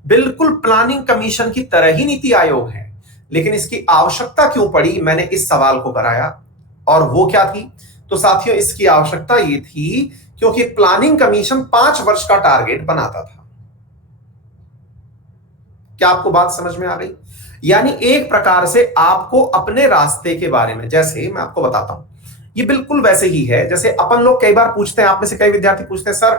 बिल्कुल प्लानिंग कमीशन की तरह ही नीति आयोग है, लेकिन इसकी आवश्यकता क्यों पड़ी, मैंने इस सवाल को कराया। और वो क्या थी? तो साथियों, इसकी आवश्यकता ये थी क्योंकि प्लानिंग कमीशन 5 वर्ष का टारगेट बनाता था। क्या आपको बात समझ में आ गई? यानी एक प्रकार से आपको अपने रास्ते के बारे में, जैसे मैं आपको बताता हूं, ये बिल्कुल वैसे ही है जैसे अपन लोग कई बार पूछते हैं, आप में से कई विद्यार्थी पूछते हैं सर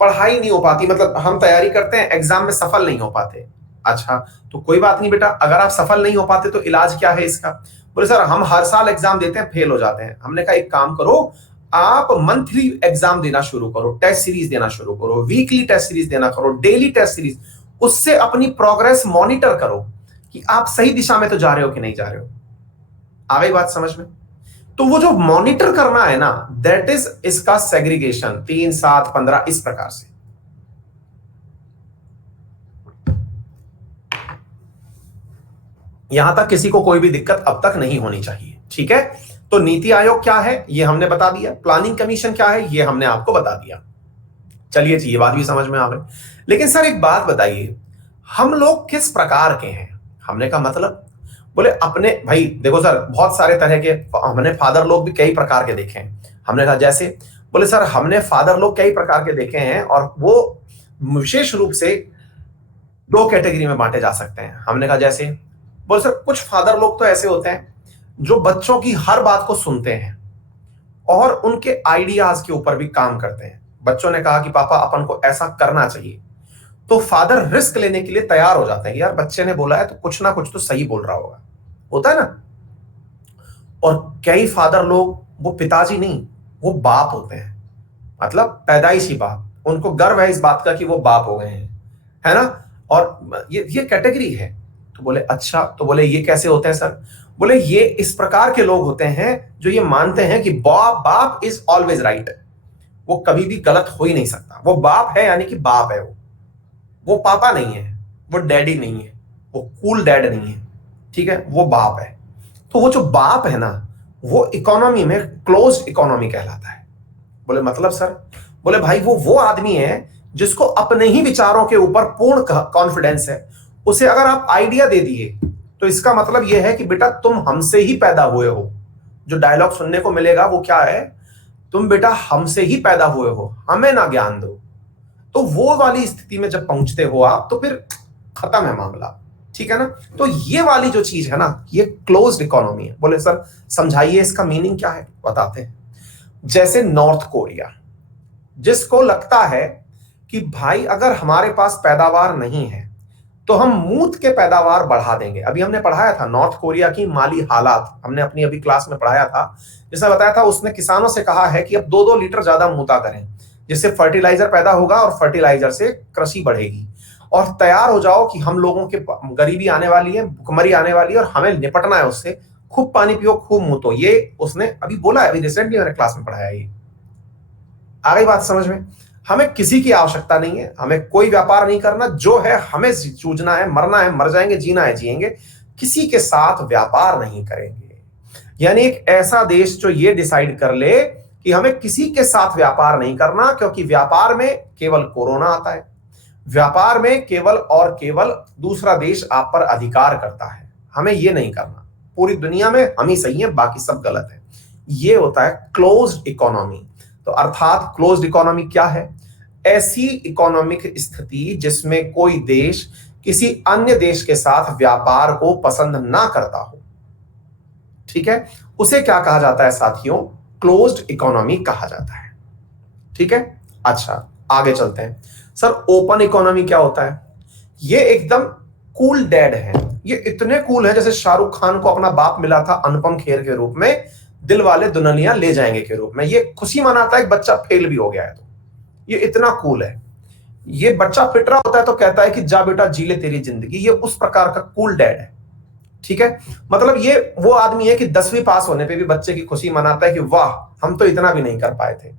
पढ़ाई नहीं हो पाती, मतलब हम तैयारी करते हैं एग्जाम में सफल नहीं हो पाते। अच्छा, तो कोई बात नहीं बेटा, अगर आप सफल नहीं हो पाते तो इलाज क्या है इसका? बोले सर हम हर साल एग्जाम देते हैं, फेल हो जाते हैं। हमने कहा एक काम करो, आप मंथली एग्जाम देना शुरू करो, टेस्ट सीरीज देना शुरू करो, वीकली टेस्ट सीरीज देना करो, डेली टेस्ट सीरीज, उससे अपनी प्रोग्रेस मॉनिटर करो कि आप सही दिशा में तो जा रहे हो कि नहीं जा रहे हो। आ गई बात समझ में? तो वो जो मॉनिटर करना है ना, दैट इज इसका सेग्रीगेशन, 3, 7, 15 इस प्रकार से। यहां तक किसी को कोई भी दिक्कत अब तक नहीं होनी चाहिए, ठीक है? तो नीति आयोग क्या है ये हमने बता दिया, प्लानिंग कमीशन क्या है ये हमने आपको बता दिया। चलिए जी, ये बात भी समझ में आ गई। लेकिन सर एक बात बताइए, हम लोग किस प्रकार के हैं? हमने कहा मतलब, बोले अपने भाई देखो सर, बहुत सारे तरह के हमने फादर लोग भी कई प्रकार के देखे हैं। हमने कहा जैसे, बोले सर हमने फादर लोग कई प्रकार के देखे हैं और वो विशेष रूप से 2 कैटेगरी में बांटे जा सकते हैं। हमने कहा जैसे, बोले सर कुछ फादर लोग तो ऐसे होते हैं जो बच्चों की हर बात को सुनते हैं और उनके आइडियाज के ऊपर भी काम करते हैं। बच्चों ने कहा कि पापा अपन को ऐसा करना चाहिए, तो फादर रिस्क लेने के लिए तैयार हो जाते हैं, यार बच्चे ने बोला है तो कुछ ना कुछ तो सही बोल रहा होगा, होता है ना। और कई फादर लोग वो पिताजी नहीं, वो बाप होते हैं, मतलब पैदाइशी बाप, उनको गर्व है इस बात का कि वो बाप हो गए हैं, है ना। और ये कैटेगरी है। तो बोले अच्छा, तो बोले ये कैसे होते हैं सर? बोले ये इस प्रकार के लोग होते हैं जो ये मानते हैं कि बाप इज ऑलवेज राइट, वो कभी भी गलत हो ही नहीं सकता। वो बाप है यानी कि बाप है, वो पापा नहीं है, वो डैडी नहीं है, वो कूल डैड नहीं है, ठीक है, वो बाप है। तो वो जो बाप है ना, वो इकोनॉमी में क्लोज्ड इकोनॉमी कहलाता है। बोले मतलब सर? बोले भाई वो आदमी है जिसको अपने ही विचारों के ऊपर पूर्ण कॉन्फिडेंस है। उसे अगर आप आइडिया दे दिए तो इसका मतलब यह है कि बेटा तुम हमसे ही पैदा हुए हो। जो डायलॉग सुनने को मिलेगा वो क्या है? तुम बेटा हमसे ही पैदा हुए हो, हमें ना ज्ञान दो। तो वो वाली स्थिति में जब पहुंचते हो आप, तो फिर खत्म है मामला, ठीक है ना। तो ये वाली जो चीज है ना, ये क्लोज्ड इकोनॉमी है। बोले सर समझाइए इसका मीनिंग क्या है? बताते हैं। जैसे नॉर्थ कोरिया, जिसको लगता है कि भाई अगर हमारे पास पैदावार नहीं है तो हम मूत के पैदावार बढ़ा देंगे। अभी हमने पढ़ाया था नॉर्थ कोरिया की माली हालात, हमने अपनी अभी क्लास में पढ़ाया था, जिसने बताया था उसने किसानों से कहा है कि अब 2-2 लीटर ज्यादा मूता करें, जिससे फर्टिलाइजर पैदा होगा और फर्टिलाइजर से कृषि बढ़ेगी। और तैयार हो जाओ कि हम लोगों के गरीबी आने वाली है, भुखमरी आने वाली है और हमें निपटना है उससे। खूब पानी पियो, खूब मूतो। ये उसने अभी बोला है, अभी रिसेंटली मैंने क्लास में पढ़ाया। ये आ गई बात समझ में? हमें किसी की आवश्यकता नहीं है, हमें कोई व्यापार नहीं करना, जो है हमें जूझना है, मरना है मर जाएंगे, जीना है जिएंगे, किसी के साथ व्यापार नहीं करेंगे। यानी एक ऐसा देश जो ये डिसाइड कर ले कि हमें किसी के साथ व्यापार नहीं करना, क्योंकि व्यापार में केवल कोरोना आता है, व्यापार में केवल और केवल दूसरा देश आप पर अधिकार करता है, हमें ये नहीं करना। पूरी दुनिया में हम ही सही हैं, बाकी सब गलत है। ये होता है क्लोज्ड इकोनॉमी। तो अर्थात क्लोज्ड इकोनॉमी क्या है? ऐसी इकोनॉमिक स्थिति जिसमें कोई देश किसी अन्य देश के साथ व्यापार को पसंद ना करता हो, ठीक है, उसे क्या कहा जाता है साथियों? क्लोज्ड इकोनॉमी कहा जाता है, ठीक है। अच्छा आगे चलते हैं। सर ओपन इकोनॉमी क्या होता है? ये एकदम कूल डैड है, ये इतने कूल है जैसे शाहरुख खान को अपना बाप मिला था अनुपम खेर के रूप में, दिल वाले दुल्हनिया ले जाएंगे के रूप में। ये खुशी मनाता है कि बच्चा फेल भी हो गया है, तो ये इतना कूल है। ये बच्चा फिट रहा होता है तो कहता है कि जा बेटा जी ले तेरी जिंदगी। ये उस प्रकार का कूल डैड है, ठीक है। मतलब ये वो आदमी है कि 10वीं पास होने पे भी बच्चे की खुशी मनाता है कि वाह हम तो इतना भी नहीं कर पाए थे।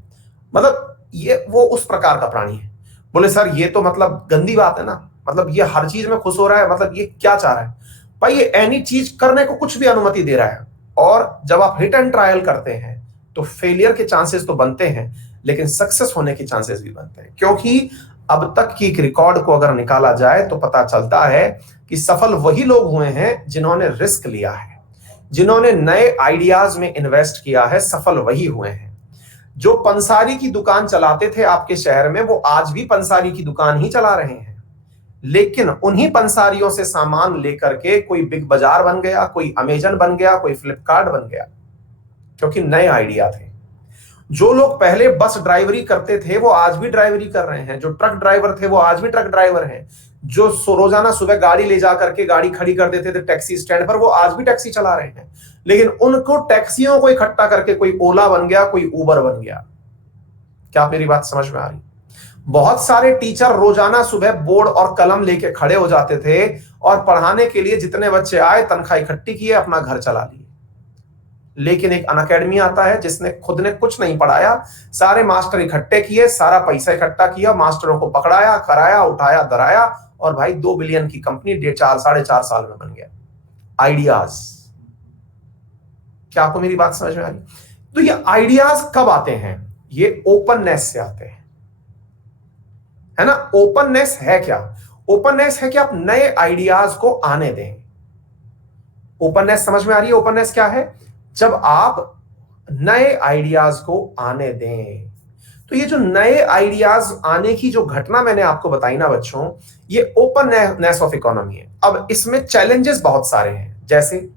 मतलब ये वो उस प्रकार का प्राणी है। बोले सर ये तो मतलब गंदी बात है ना, मतलब ये हर चीज में खुश हो रहा है, मतलब ये क्या चाह रहा है? भाई ये एनी चीज करने को कुछ भी अनुमति दे रहा है। और जब आप हिट एंड ट्रायल करते हैं तो फेलियर के चांसेस तो बनते हैं, लेकिन सक्सेस होने के चांसेस भी बनते हैं। क्योंकि अब तक की एक रिकॉर्ड को अगर निकाला जाए तो पता चलता है कि सफल वही लोग हुए हैं जिन्होंने रिस्क लिया है, जिन्होंने नए आइडियाज में इन्वेस्ट किया है, सफल वही हुए हैं। जो पंसारी की दुकान चलाते थे आपके शहर में, वो आज भी पंसारी की दुकान ही चला रहे हैं, लेकिन उन्हीं पंसारियों से सामान लेकर के कोई बिग बाजार बन गया, कोई अमेजन बन गया, कोई फ्लिपकार्ट बन गया, क्योंकि नए आइडिया थे। जो लोग पहले बस ड्राइवरी करते थे वो आज भी ड्राइवरी कर रहे हैं, जो ट्रक ड्राइवर थे वो आज भी ट्रक ड्राइवर हैं, जो रोजाना सुबह गाड़ी ले जा करके गाड़ी खड़ी कर देते थे टैक्सी स्टैंड पर, वो आज भी टैक्सी चला रहे हैं। लेकिन उनको टैक्सियों को इकट्ठा करके कोई ओला बन गया, कोई उबर बन गया। क्या आप मेरी बात समझ में आ रही? बहुत सारे टीचर रोजाना सुबह बोर्ड और कलम लेके खड़े हो जाते थे और पढ़ाने के लिए जितने बच्चे आए तनख्वाह इकट्ठी किए, अपना घर चला लिए। लेकिन एक अनअकैडमी आता है जिसने खुद ने कुछ नहीं पढ़ाया, सारे मास्टर इकट्ठे किए, सारा पैसा इकट्ठा किया, मास्टरों को पकड़ाया, कराया, उठाया, दराया, और भाई 2 बिलियन की कंपनी 4.5 साल में बन गया। आइडियाज। क्या आपको मेरी बात समझ में आ रही? तो ये आइडियाज कब आते हैं? ये ओपननेस से आते हैं, है ना। ओपननेस है क्या? ओपननेस है कि आप नए आइडियाज को आने दें। ओपननेस समझ में आ रही है? ओपननेस क्या है? जब आप नए आइडियाज को आने दें। तो ये जो नए आइडियाज आने की जो घटना मैंने आपको बताई ना बच्चों, ये ओपननेस ऑफ इकोनॉमी है। अब इसमें चैलेंजेस बहुत सारे हैं। जैसे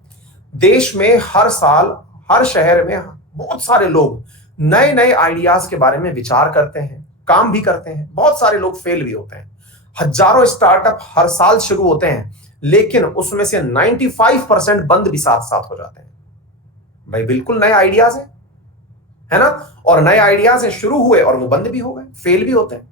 देश में हर साल हर शहर में बहुत सारे लोग नए नए आइडियाज के बारे में विचार करते हैं, काम भी करते हैं। बहुत सारे लोग फेल भी होते हैं। हजारों स्टार्टअप हर साल शुरू होते हैं, लेकिन उसमें से 95% बंद भी साथ साथ हो जाते हैं। भाई बिल्कुल नए आइडियाज है ना, और नए आइडियाज हैं, शुरू हुए और वो बंद भी हो गए, फेल भी होते हैं।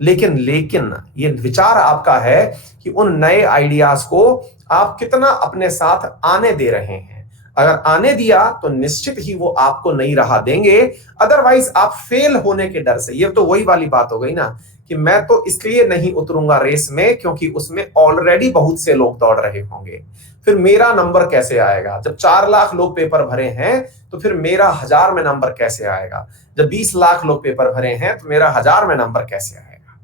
लेकिन ये विचार आपका है कि उन नए आइडियाज को आप कितना अपने साथ आने दे रहे हैं। अगर आने दिया तो निश्चित ही वो आपको नई राह देंगे, अदरवाइज आप फेल होने के डर से। ये तो वही वाली बात हो गई ना कि मैं तो इसलिए नहीं उतरूंगा रेस में क्योंकि उसमें ऑलरेडी बहुत से लोग दौड़ रहे होंगे, फिर मेरा नंबर कैसे आएगा? जब 4 लाख लोग पेपर भरे हैं तो फिर मेरा 1000 में नंबर कैसे आएगा? जब 20 लाख लोग पेपर भरे हैं तो मेरा 1000 में नंबर कैसे आएगा?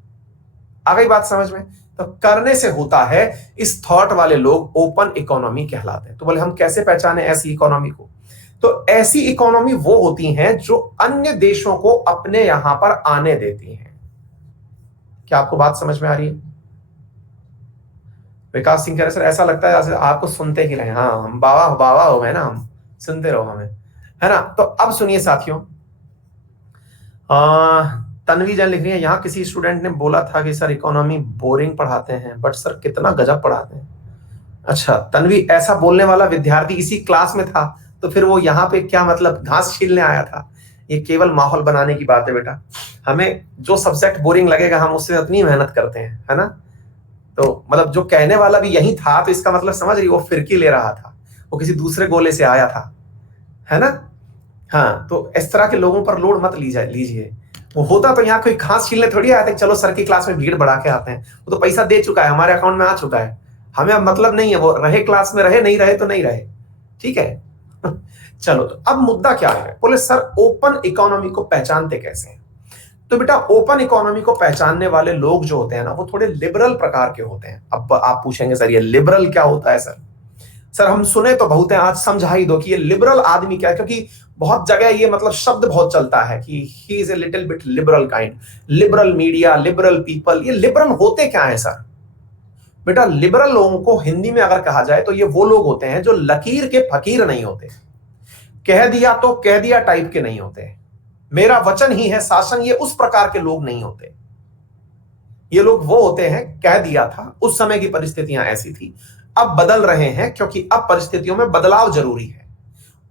आ गई बात समझ में? तो करने से होता है। इस थॉट वाले लोग ओपन इकोनॉमी कहलाते हैं। तो बोले हम कैसे पहचाने ऐसी इकोनॉमी को? तो ऐसी इकोनॉमी वो होती हैं जो अन्य देशों को अपने यहां पर आने देती हैं। क्या आपको बात समझ में आ रही है? विकास सिंह कह रहे सर ऐसा लगता है जैसे आपको सुनते ही रहे। हाँ, हम बाबा बाबा हो गए ना, हम सुनते रहो हमें, है ना। तो अब सुनिए साथियों, तन्वी जैन लिख रही है, यहाँ किसी स्टूडेंट ने बोला था कि सर इकोनॉमी बोरिंग पढ़ाते हैं, बट सर कितना गजब पढ़ाते हैं। अच्छा तन्वी, ऐसा बोलने वाला विद्यार्थी इसी क्लास में था तो फिर वो यहाँ पे क्या मतलब घास छीलने आया था? ये केवल माहौल बनाने की बात है बेटा। हमें जो सब्जेक्ट बोरिंग लगेगा हम उससे उतनी मेहनत करते हैं, है ना। तो मतलब जो कहने वाला भी यही था, तो इसका मतलब समझ रही, वो फिरकी ले रहा था, वो किसी दूसरे गोले से आया था, है ना। हाँ, तो इस तरह के लोगों पर लोड मत लीजिए। वो होता तो यहाँ कोई घास छीलने थोड़ी आया था, चलो सर की क्लास में भीड़ बढ़ा के आते हैं। वो तो पैसा दे चुका है, हमारे अकाउंट में आ चुका है, हमें अब मतलब नहीं है वो रहे क्लास में रहे, नहीं रहे तो नहीं रहे, ठीक है। चलो, तो अब मुद्दा क्या है? बोले सर ओपन इकोनॉमी को पहचानते कैसे हैं? तो बेटा ओपन इकोनॉमी को पहचानने वाले लोग जो होते हैं ना, वो थोड़े लिबरल प्रकार के होते हैं। अब आप पूछेंगे सर ये लिबरल क्या होता है? सर हम सुने तो बहुत है, आज समझा ही दो कि ये लिबरल आदमी क्या है, क्योंकि बहुत जगह ये मतलब शब्द बहुत चलता है कि he is a little bit liberal kind, liberal media, liberal people. ये लिबरल होते क्या है सर? बेटा लिबरल लोगों को हिंदी में अगर कहा जाए तो ये वो लोग होते हैं जो लकीर के फकीर नहीं होते, कह दिया तो कह दिया टाइप के नहीं होते, मेरा वचन ही है शासन, ये उस प्रकार के लोग नहीं होते। ये लोग वो होते हैं, कह दिया था, उस समय की परिस्थितियां ऐसी थी, अब बदल रहे हैं क्योंकि अब परिस्थितियों में बदलाव जरूरी है।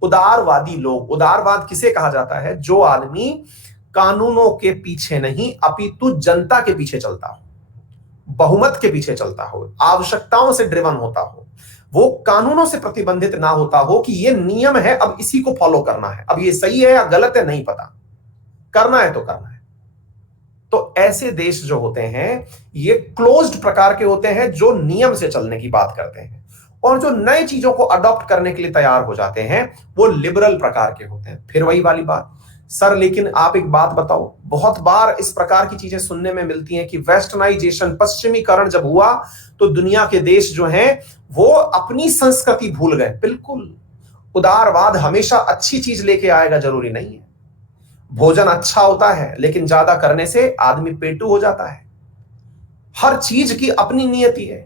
उदारवादी लोग, उदारवाद किसे कहा जाता है? जो आदमी कानूनों के पीछे नहीं अपितु जनता के पीछे चलता हो, बहुमत के पीछे चलता हो, आवश्यकताओं से ड्रिवन होता हो, वो कानूनों से प्रतिबंधित ना होता हो कि ये नियम है अब इसी को फॉलो करना है, अब ये सही है या गलत है नहीं पता, करना है तो करना है। तो ऐसे देश जो होते हैं ये क्लोज्ड प्रकार के होते हैं, जो नियम से चलने की बात करते हैं, और जो नए चीजों को अडॉप्ट करने के लिए तैयार हो जाते हैं वो लिबरल प्रकार के होते हैं। फिर वही वाली बात, सर लेकिन आप एक बात बताओ, बहुत बार इस प्रकार की चीजें सुनने में मिलती हैं कि वेस्टर्नाइजेशन, पश्चिमीकरण जब हुआ तो दुनिया के देश जो हैं वो अपनी संस्कृति भूल गए। बिल्कुल, उदारवाद हमेशा अच्छी चीज लेके आएगा जरूरी नहीं है। भोजन अच्छा होता है लेकिन ज्यादा करने से आदमी पेटू हो जाता है। हर चीज की अपनी नियति है।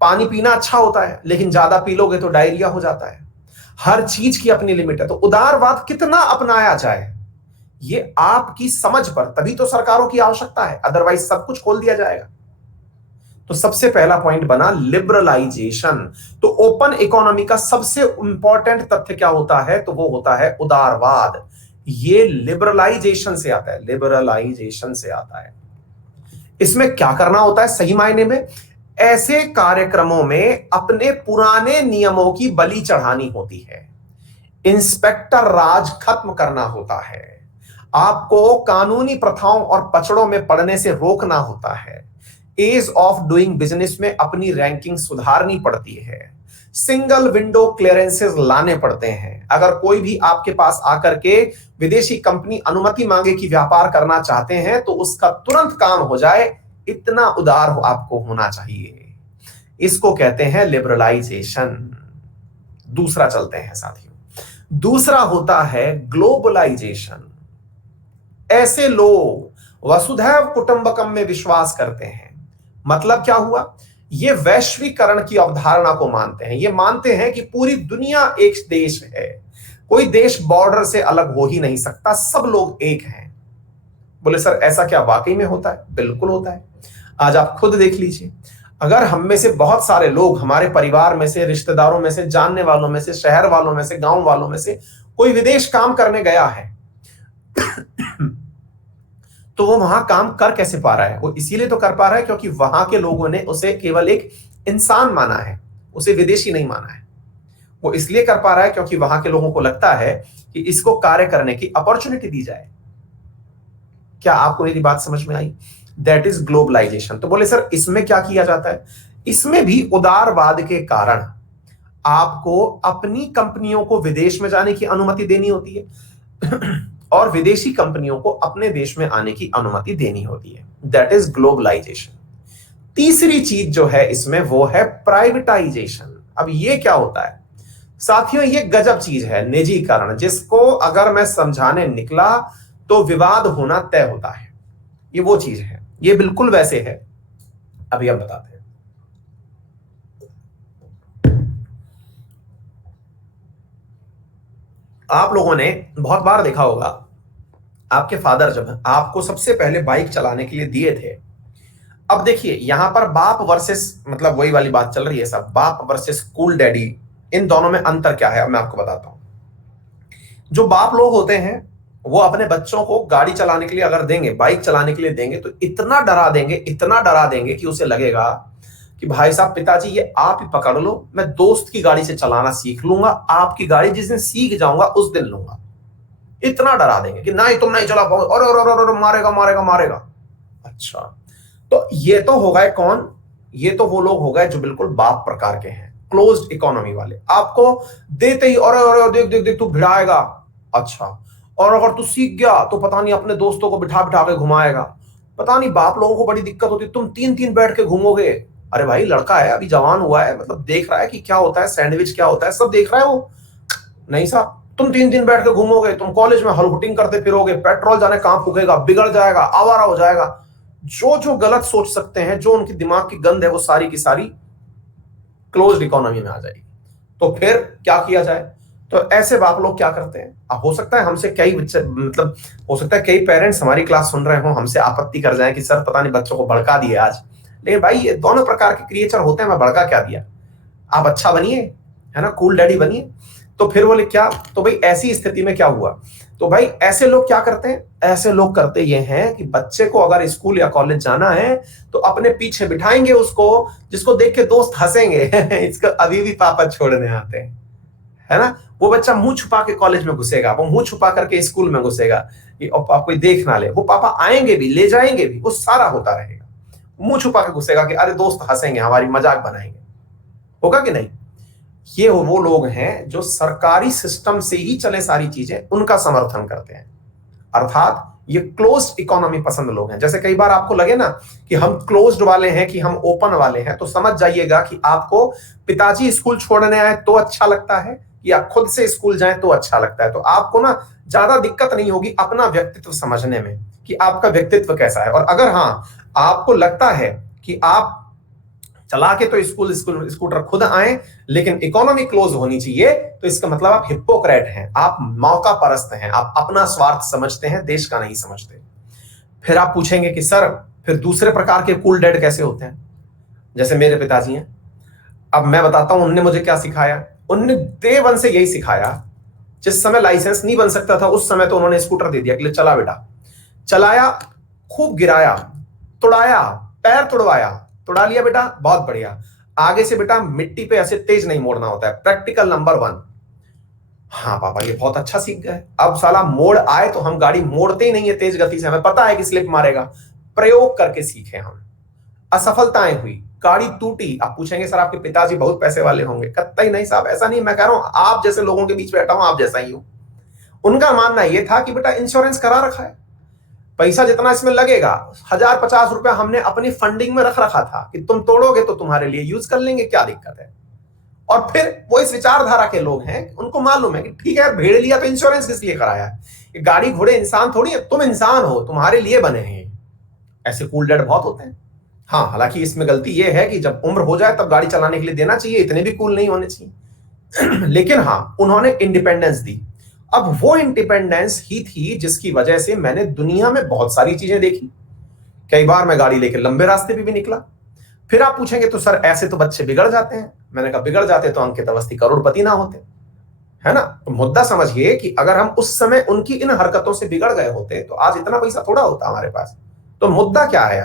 पानी पीना अच्छा होता है लेकिन ज्यादा पी लोगे तो डायरिया हो जाता है। हर चीज की अपनी लिमिट है। तो उदारवाद कितना अपनाया जाए ये आपकी समझ पर, तभी तो सरकारों की आवश्यकता है, अदरवाइज सब कुछ खोल दिया जाएगा। तो सबसे पहला पॉइंट बना लिबरलाइजेशन। तो ओपन इकोनॉमी का सबसे इंपॉर्टेंट तथ्य क्या होता है, तो वो होता है उदारवाद। ये लिबरलाइजेशन से आता है, लिबरलाइजेशन से आता है। इसमें क्या करना होता है सही मायने में, ऐसे कार्यक्रमों में अपने पुराने नियमों की बलि चढ़ानी होती है। इंस्पेक्टर राज खत्म करना होता है। आपको कानूनी प्रथाओं और पचड़ों में पड़ने से रोकना होता है। एज ऑफ डूइंग बिजनेस में अपनी रैंकिंग सुधारनी पड़ती है। सिंगल विंडो क्लियरेंसेस लाने पड़ते हैं। अगर कोई भी आपके पास आकर के विदेशी कंपनी अनुमति मांगे कि व्यापार करना चाहते हैं तो उसका तुरंत काम हो जाए, इतना उदार आपको होना चाहिए। इसको कहते हैं लिबरलाइजेशन। दूसरा चलते हैं साथियों, दूसरा होता है ग्लोबलाइजेशन। ऐसे लोग वसुधैव कुटुंबकम में विश्वास करते हैं। मतलब क्या हुआ, ये वैश्वीकरण की अवधारणा को मानते हैं। ये मानते हैं कि पूरी दुनिया एक देश है, कोई देश बॉर्डर से अलग हो ही नहीं सकता, सब लोग एक हैं। बोले सर ऐसा क्या वाकई में होता है? बिल्कुल होता है। आज आप खुद देख लीजिए, अगर हम में से बहुत सारे लोग, हमारे परिवार में से, रिश्तेदारों में से, जानने वालों में से, शहर वालों में से, गांव वालों में से कोई विदेश काम करने गया है तो वो वहां काम कर कैसे पा रहा है? वो इसीलिए तो कर पा रहा है क्योंकि वहां के लोगों ने उसे केवल एक इंसान माना है, उसे विदेशी नहीं माना है। वो इसलिए कर पा रहा है क्योंकि वहां के लोगों को लगता है कि इसको कार्य करने की अपॉर्चुनिटी दी जाए। क्या आपको मेरी बात समझ में आई? That is globalisation. तो बोले सर इसमें क्या किया जाता है? इसमें भी उदारवाद के कारण आपको अपनी कंपनियों को विदेश में जाने की अनुमति देनी होती है और विदेशी कंपनियों को अपने देश में आने की अनुमति देनी होती है। That is globalization. तीसरी चीज जो है इसमें वो है प्राइवेटाइजेशन। अब ये क्या होता है साथियों? ये गजब चीज है, निजीकरण, जिसको अगर मैं समझाने निकला तो विवाद होना तय होता है। ये वो चीज है, ये बिल्कुल वैसे है, अभी हम बताते हैं। आप लोगों ने बहुत बार देखा होगा, आपके फादर जब आपको सबसे पहले बाइक चलाने के लिए दिए थे, अब देखिए यहां पर बाप वर्सेस, मतलब वही वाली बात चल रही है सब, बाप वर्सेस कूल डैडी, इन दोनों में अंतर क्या है अब मैं आपको बताता हूं। जो बाप लोग होते हैं वो अपने बच्चों को गाड़ी चलाने के लिए अगर देंगे, बाइक चलाने के लिए देंगे, तो इतना डरा देंगे, इतना डरा देंगे कि उसे लगेगा कि भाई साहब पिताजी ये आप ही पकड़ लो, मैं दोस्त की गाड़ी से चलाना सीख लूंगा, आपकी गाड़ी जिस दिन सीख जाऊंगा उस दिन लूंगा। इतना डरा देंगे कि नहीं तुम नहीं चला पाओगे, और मारेगा मारेगा मारेगा। अच्छा, तो ये तो हो गए कौन? ये तो वो लोग हो गए जो बिल्कुल बाप प्रकार के हैं, क्लोज्ड इकोनॉमी वाले। आपको देते ही और देख देख देख तू भिड़ाएगा। अच्छा, और अगर तू सीख गया तो पता नहीं अपने दोस्तों को बिठा बिठा के घुमाएगा। पता नहीं बाप लोगों को बड़ी दिक्कत होती, तुम तीन तीन बैठ के घूमोगे। अरे भाई लड़का है, अभी जवान हुआ है, मतलब देख रहा है कि क्या होता है, सैंडविच क्या होता है, सब देख रहा है वो। नहीं साहब, तुम तीन दिन बैठ के घूमोगे, तुम कॉलेज में हलहुटिंग करते फिरोगे, पेट्रोल जाने कहां फूकेगा, बिगड़ जाएगा, आवारा हो जाएगा। जो जो गलत सोच सकते हैं, जो उनकी दिमाग की गंद है, वो सारी की सारी क्लोज्ड इकोनॉमी में आ जाएगी। तो फिर क्या किया जाए? तो ऐसे बाप लोग क्या करते हैं, अब हो सकता है हमसे कई मतलब हो सकता है कई पेरेंट्स हमारी क्लास सुन रहे हो, हमसे आपत्ति कर जाए कि सर पता नहीं बच्चों को भड़का दिए आज। लेकिन भाई ये दोनों प्रकार के क्रिएचर होते हैं, मैं भड़का क्या दिया? आप अच्छा बनिए, है ना, कूल डैडी बनिए। तो फिर बोले क्या? तो भाई ऐसी स्थिति में क्या हुआ? तो भाई ऐसे लोग क्या करते हैं? ऐसे लोग करते ये हैं कि बच्चे को अगर स्कूल या कॉलेज जाना है तो अपने पीछे बिठाएंगे उसको, जिसको देख के दोस्त हंसेंगे इसको अभी भी पापा छोड़ने आते हैं, है ना। वो बच्चा मुंह छुपा के कॉलेज में घुसेगा, वो मुंह छुपा करके स्कूल में घुसेगा कि कोई देख ना ले, वो पापा आएंगे भी ले जाएंगे भी, वो सारा होता रहेगा। मुंह छुपा के घुसेगा कि अरे दोस्त हंसेंगे, हमारी मजाक बनाएंगे, होगा कि नहीं? ये वो लोग हैं जो सरकारी सिस्टम से ही चले सारी चीजें, उनका समर्थन करते हैं। अर्थात ये क्लोज्ड इकोनॉमी पसंद लोग हैं। जैसे कई बार आपको लगे ना कि हम क्लोज्ड वाले हैं कि हम ओपन वाले हैं, तो समझ जाइएगा कि आपको पिताजी स्कूल छोड़ने आए तो अच्छा लगता है या खुद से स्कूल जाएं तो अच्छा लगता है। तो आपको ना ज्यादा दिक्कत नहीं होगी अपना व्यक्तित्व समझने में कि आपका व्यक्तित्व कैसा है। और अगर हाँ आपको लगता है कि आप चला के तो स्कूटर खुद आए लेकिन इकोनॉमी क्लोज होनी चाहिए, तो इसका मतलब आप हिपोक्रेट हैं, आप मौका परस्त हैं, आप अपना स्वार्थ समझते हैं, देश का नहीं समझते। फिर आप पूछेंगे कि सर फिर दूसरे प्रकार के कूल डैड कैसे होते हैं? जैसे मेरे पिताजी हैं। अब मैं बताता हूं उनने मुझे क्या सिखाया। उनने डे वन से यही सिखाया, जिस समय लाइसेंस नहीं बन सकता था उस समय तो उन्होंने स्कूटर दे दिया कि ले चला बेटा। चलाया, खूब गिराया, तुड़ाया, पैर तुड़ा लिया बेटा, बहुत बढ़िया। आगे से बेटा मिट्टी पे ऐसे तेज नहीं मोड़ना होता है, प्रैक्टिकल नंबर 1। हाँ पापा ये बहुत अच्छा सीख गए। अब साला मोड़ आए तो हम गाड़ी मोड़ते ही नहीं है तेज गति से, हमें पता है कि स्लिप मारेगा, प्रयोग करके सीखे हम। असफलताएं हुई, गाड़ी टूटी। आप पूछेंगे सर आपके पिताजी बहुत पैसे वाले होंगे? कतई नहीं साहब, ऐसा नहीं। मैं कह रहा हूं आप जैसे लोगों के बीच बैठा हूं, आप जैसा ही हूं। उनका मानना यह था कि बेटा इंश्योरेंस करा रखा है, पैसा जितना इसमें लगेगा 1050 रुपया हमने अपनी फंडिंग में रख रखा था कि तुम तोड़ोगे तो तुम्हारे लिए यूज कर लेंगे, क्या दिक्कत है। और फिर वो इस विचारधारा के लोग हैं, उनको मालूम है कि ठीक है भेड़ लिया तो इंश्योरेंस किस लिए कराया है, गाड़ी घोड़े इंसान थोड़ी है, तुम इंसान हो, तुम्हारे लिए बने हैं। ऐसे कूल डैड बहुत होते हैं। हाँ हालांकि इसमें गलती यह है कि जब उम्र हो जाए तब गाड़ी चलाने के लिए देना चाहिए, इतने भी कूल नहीं होने चाहिए। लेकिन हाँ उन्होंने इंडिपेंडेंस दी। अब वो इंडिपेंडेंस ही थी जिसकी वजह से मैंने दुनिया में बहुत सारी चीजें देखी। कई बार मैं गाड़ी लेकर लंबे रास्ते पे भी निकला। फिर आप पूछेंगे तो सर ऐसे तो बच्चे बिगड़ जाते हैं। मैंने कहा बिगड़ जाते तो अंकित अवस्थी करोड़पति ना होते, है ना। तो मुद्दा समझिए कि अगर हम उस समय उनकी इन हरकतों से बिगड़ गए होते तो आज इतना पैसा थोड़ा होता हमारे पास। तो मुद्दा क्या है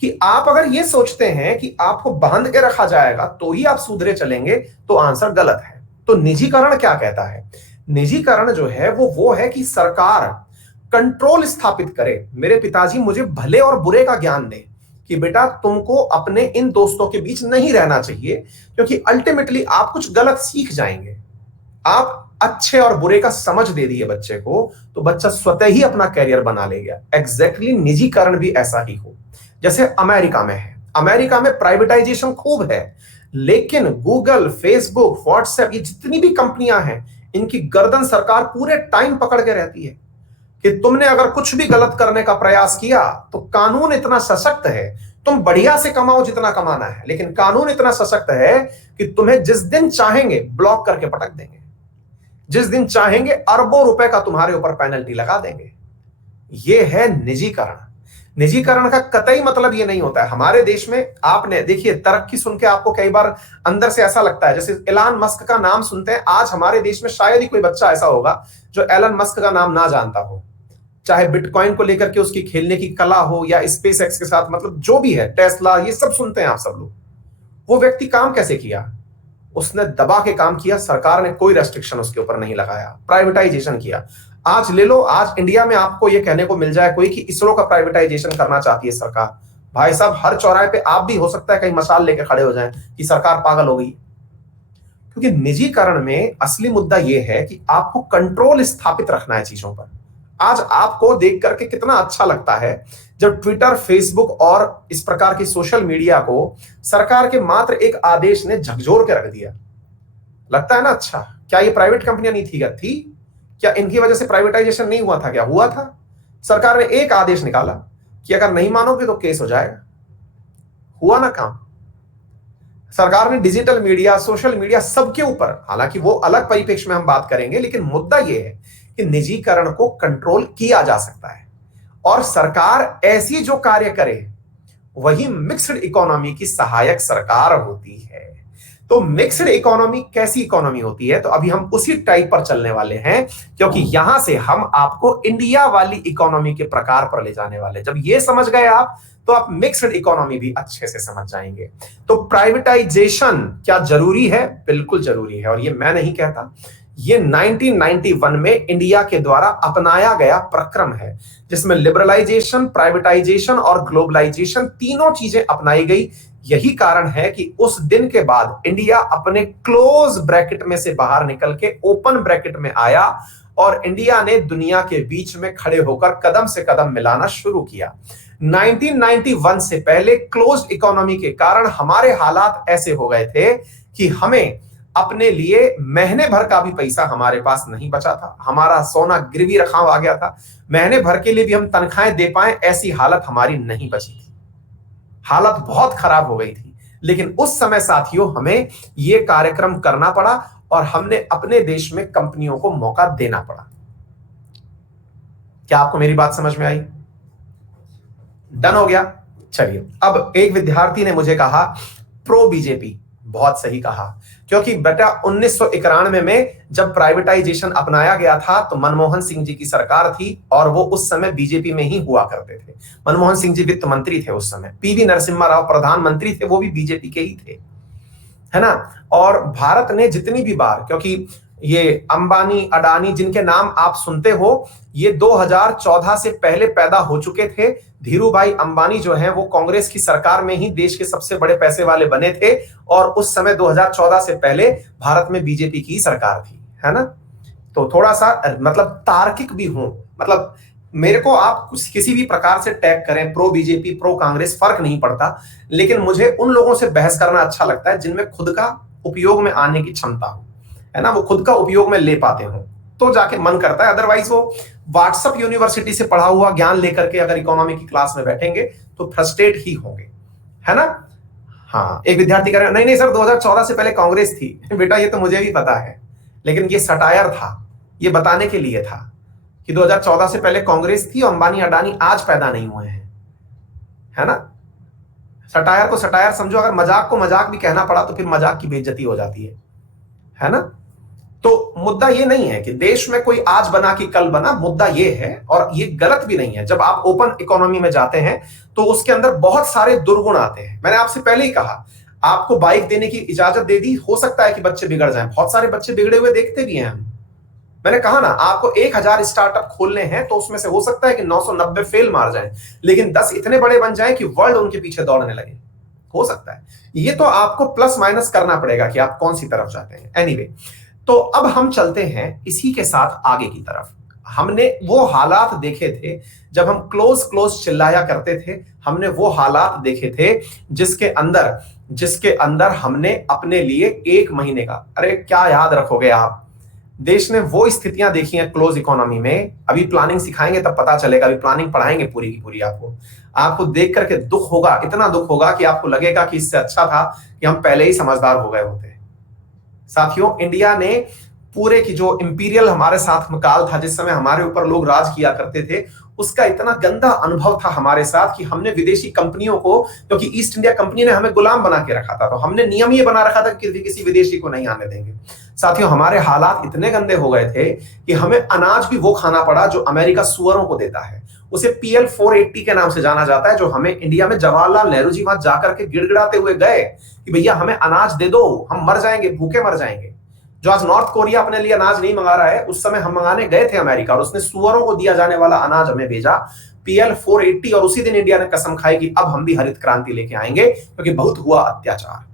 कि आप अगर ये सोचते हैं कि आपको बांध के रखा जाएगा तो ही आप सुधरे चलेंगे, तो आंसर गलत है। तो निजीकरण क्या कहता है? निजीकरण जो है वो है कि सरकार कंट्रोल स्थापित करे। मेरे पिताजी मुझे भले और बुरे का ज्ञान दें कि बेटा तुमको अपने इन दोस्तों के बीच नहीं रहना चाहिए, क्योंकि अल्टीमेटली आप कुछ गलत सीख जाएंगे। आप अच्छे और बुरे का समझ दे दिए बच्चे को तो बच्चा स्वतः ही अपना कैरियर बना लेगा। एग्जैक्टली निजीकरण भी ऐसा ही हो जैसे अमेरिका में है। अमेरिका में प्राइवेटाइजेशन खूब है, लेकिन गूगल, फेसबुक, व्हाट्सएप, ये जितनी भी कंपनियां हैं इनकी गर्दन सरकार पूरे टाइम पकड़ के रहती है कि तुमने अगर कुछ भी गलत करने का प्रयास किया तो कानून इतना सशक्त है, तुम बढ़िया से कमाओ जितना कमाना है, लेकिन कानून इतना सशक्त है कि तुम्हें जिस दिन चाहेंगे ब्लॉक करके पटक देंगे, जिस दिन चाहेंगे अरबों रुपए का तुम्हारे ऊपर पेनल्टी लगा देंगे। यह है निजीकरण। निजीकरण का कतई मतलब यह नहीं होता है। हमारे देश में आपने देखिए तरक्की सुन के आपको कई बार अंदर से ऐसा लगता है, जैसे एलन मस्क का नाम सुनते हैं, आज हमारे देश में शायद ही कोई बच्चा ऐसा होगा जो एलन मस्क का नाम ना जानता हो। चाहे बिटकॉइन को लेकर के उसकी खेलने की कला हो या स्पेस एक्स के साथ मतलब जो भी है, टेस्ला, ये सब सुनते हैं आप सब लोग। वो व्यक्ति काम कैसे किया? उसने दबा के काम किया, सरकार ने कोई रेस्ट्रिक्शन उसके ऊपर नहीं लगाया, प्राइवेटाइजेशन किया। आज ले लो, आज इंडिया में आपको यह कहने को मिल जाए कोई कि इसरो का प्राइवेटाइजेशन करना चाहती है सरकार, भाई साहब हर चौराहे पे आप भी हो सकता है कहीं मशाल लेके खड़े हो जाएं कि सरकार पागल हो गई। क्योंकि निजीकरण में असली मुद्दा यह है कि आपको कंट्रोल स्थापित रखना है चीजों पर। आज आपको देख करके कितना अच्छा लगता है जब ट्विटर, फेसबुक और इस प्रकार की सोशल मीडिया को सरकार के मात्र एक आदेश ने झकझोर के रख दिया। लगता है ना अच्छा, क्या ये प्राइवेट कंपनियां नहीं थी? क्या इनकी वजह से प्राइवेटाइजेशन नहीं हुआ था? क्या हुआ था? सरकार ने एक आदेश निकाला कि अगर नहीं मानोगे तो केस हो जाएगा। हुआ ना काम। सरकार ने डिजिटल मीडिया, सोशल मीडिया सबके ऊपर, हालांकि वो अलग परिप्रेक्ष्य में हम बात करेंगे, लेकिन मुद्दा यह है कि निजीकरण को कंट्रोल किया जा सकता है। और सरकार ऐसी जो कार्य करे वही मिक्स्ड इकोनॉमी की सहायक सरकार होती है। तो मिक्स्ड इकोनॉमी कैसी इकोनॉमी होती है? तो अभी हम उसी टाइप पर चलने वाले हैं, क्योंकि यहां से हम आपको इंडिया वाली इकोनॉमी के प्रकार पर ले जाने वाले। जब ये समझ गए आप तो आप मिक्स्ड इकोनॉमी भी अच्छे से समझ जाएंगे। तो प्राइवेटाइजेशन क्या जरूरी है? बिल्कुल जरूरी है। और ये मैं नहीं कहता, ये 1991 में इंडिया के द्वारा अपनाया गया प्रक्रम है, जिसमें लिबरलाइजेशन, प्राइवेटाइजेशन और ग्लोबलाइजेशन तीनों चीजें अपनाई गई। यही कारण है कि उस दिन के बाद इंडिया अपने क्लोज ब्रैकेट में से बाहर निकल के ओपन ब्रैकेट में आया और इंडिया ने दुनिया के बीच में खड़े होकर कदम से कदम मिलाना शुरू किया। 1991 से पहले क्लोज्ड इकोनॉमी के कारण हमारे हालात ऐसे हो गए थे कि हमें अपने लिए महीने भर का भी पैसा हमारे पास नहीं बचा था। हमारा सोना गिरवी रखा आ गया था, महीने भर के लिए भी हम तनख्वाहें दे पाए ऐसी हालत हमारी नहीं बची थी। हालत बहुत खराब हो गई थी। लेकिन उस समय साथियों हमें यह कार्यक्रम करना पड़ा और हमने अपने देश में कंपनियों को मौका देना पड़ा। क्या आपको मेरी बात समझ में आई? डन हो गया? चलिए, अब एक विद्यार्थी ने मुझे कहा प्रो बीजेपी, बहुत सही कहा, क्योंकि बेटा 1991 में जब प्राइवेटाइजेशन अपनाया गया था तो मनमोहन सिंह जी की सरकार थी और वो उस समय बीजेपी में ही हुआ करते थे। मनमोहन सिंह जी वित्त मंत्री थे उस समय, पीवी नरसिम्हा राव प्रधानमंत्री थे, वो भी बीजेपी के ही थे, है ना। और भारत ने जितनी भी बार, क्योंकि ये अंबानी, अडानी जिनके नाम आप सुनते हो, ये 2014 से पहले पैदा हो चुके थे। धीरूभाई अंबानी जो हैं वो कांग्रेस की सरकार में ही देश के सबसे बड़े पैसे वाले बने थे और उस समय 2014 से पहले भारत में बीजेपी की सरकार थी, है ना। तो थोड़ा सा मतलब तार्किक भी हूं, मतलब मेरे को आप किसी भी प्रकार से टैग करें, प्रो बीजेपी, प्रो कांग्रेस, फर्क नहीं पड़ता, लेकिन मुझे उन लोगों से बहस करना अच्छा लगता है जिनमें खुद का उपयोग में आने की क्षमता हो, है ना, वो खुद का उपयोग में ले पाते हो तो जाके मन करता है। अदरवाइज वो व्हाट्सएप यूनिवर्सिटी से पढ़ा हुआ ज्ञान लेकर के अगर इकोनॉमी की क्लास में बैठेंगे तो फ्रस्ट्रेट ही होंगे, है ना। हाँ, एक विद्यार्थी कह रहे हैं नहीं नहीं सर 2014 से पहले कांग्रेस थी। बेटा ये तो मुझे भी पता है, लेकिन ये सटायर था, ये बताने के लिए था कि 2014 से पहले कांग्रेस थी और अंबानी अडानी आज पैदा नहीं हुए हैं, है ना। सटायर को सटायर समझो, अगर मजाक को मजाक भी कहना पड़ा तो फिर मजाक की बेइज्जती हो जाती है ना। तो मुद्दा ये नहीं है कि देश में कोई आज बना कि कल बना, मुद्दा ये है, और ये गलत भी नहीं है, जब आप ओपन इकोनॉमी में जाते हैं तो उसके अंदर बहुत सारे दुर्गुण आते हैं। मैंने आपसे पहले ही कहा, आपको बाइक देने की इजाजत दे दी, हो सकता है कि बच्चे बिगड़ जाएं, बहुत सारे बच्चे बिगड़े हुए देखते भी हैं हम। मैंने कहा ना, आपको 1000 स्टार्टअप खोलने हैं तो उसमें से हो सकता है कि 990 फेल मार जाएं, लेकिन 10 इतने बड़े बन जाएं कि वर्ल्ड उनके पीछे दौड़ने लगे, हो सकता है। ये तो आपको प्लस माइनस करना पड़ेगा कि आप कौन सी तरफ जाते हैं। एनीवे, तो अब हम चलते हैं इसी के साथ आगे की तरफ। हमने वो हालात देखे थे जब हम क्लोज चिल्लाया करते थे, हमने वो हालात देखे थे जिसके अंदर हमने अपने लिए 1 महीने का, अरे क्या याद रखोगे आप, देश ने वो स्थितियां देखी हैं क्लोज इकोनॉमी में। अभी प्लानिंग सिखाएंगे तब पता चलेगा, अभी प्लानिंग पढ़ाएंगे पूरी की पूरी। आपको देख करके दुख होगा, इतना दुख होगा कि आपको लगेगा कि इससे अच्छा था कि हम पहले ही समझदार हो गए होते। साथियों, इंडिया ने पूरे की जो इंपीरियल हमारे साथ में काल था, जिस समय हमारे ऊपर लोग राज किया करते थे, उसका इतना गंदा अनुभव था हमारे साथ कि हमने विदेशी कंपनियों को, क्योंकि ईस्ट इंडिया कंपनी ने हमें गुलाम बना के रखा था, तो हमने नियम ये बना रखा था कि किसी विदेशी को नहीं आने देंगे। साथियों, हमारे हालात इतने गंदे हो गए थे कि हमें अनाज भी वो खाना पड़ा जो अमेरिका सुअरों को देता है। उसे PL 480 के नाम से जाना जाता है, जो हमें इंडिया में जवाहरलाल नेहरू जी वहां जाकर के गिड़गिड़ाते हुए गए कि भैया हमें अनाज दे दो, हम मर जाएंगे, भूखे मर जाएंगे। जो आज नॉर्थ कोरिया अपने लिए अनाज नहीं मंगा रहा है, उस समय हम मंगाने गए थे अमेरिका और उसने सुअरों को दिया जाने वाला अनाज हमें भेजा, PL 480, और उसी दिन इंडिया ने कसम खाई कि अब हम भी हरित क्रांति लेके आएंगे क्योंकि बहुत हुआ अत्याचार।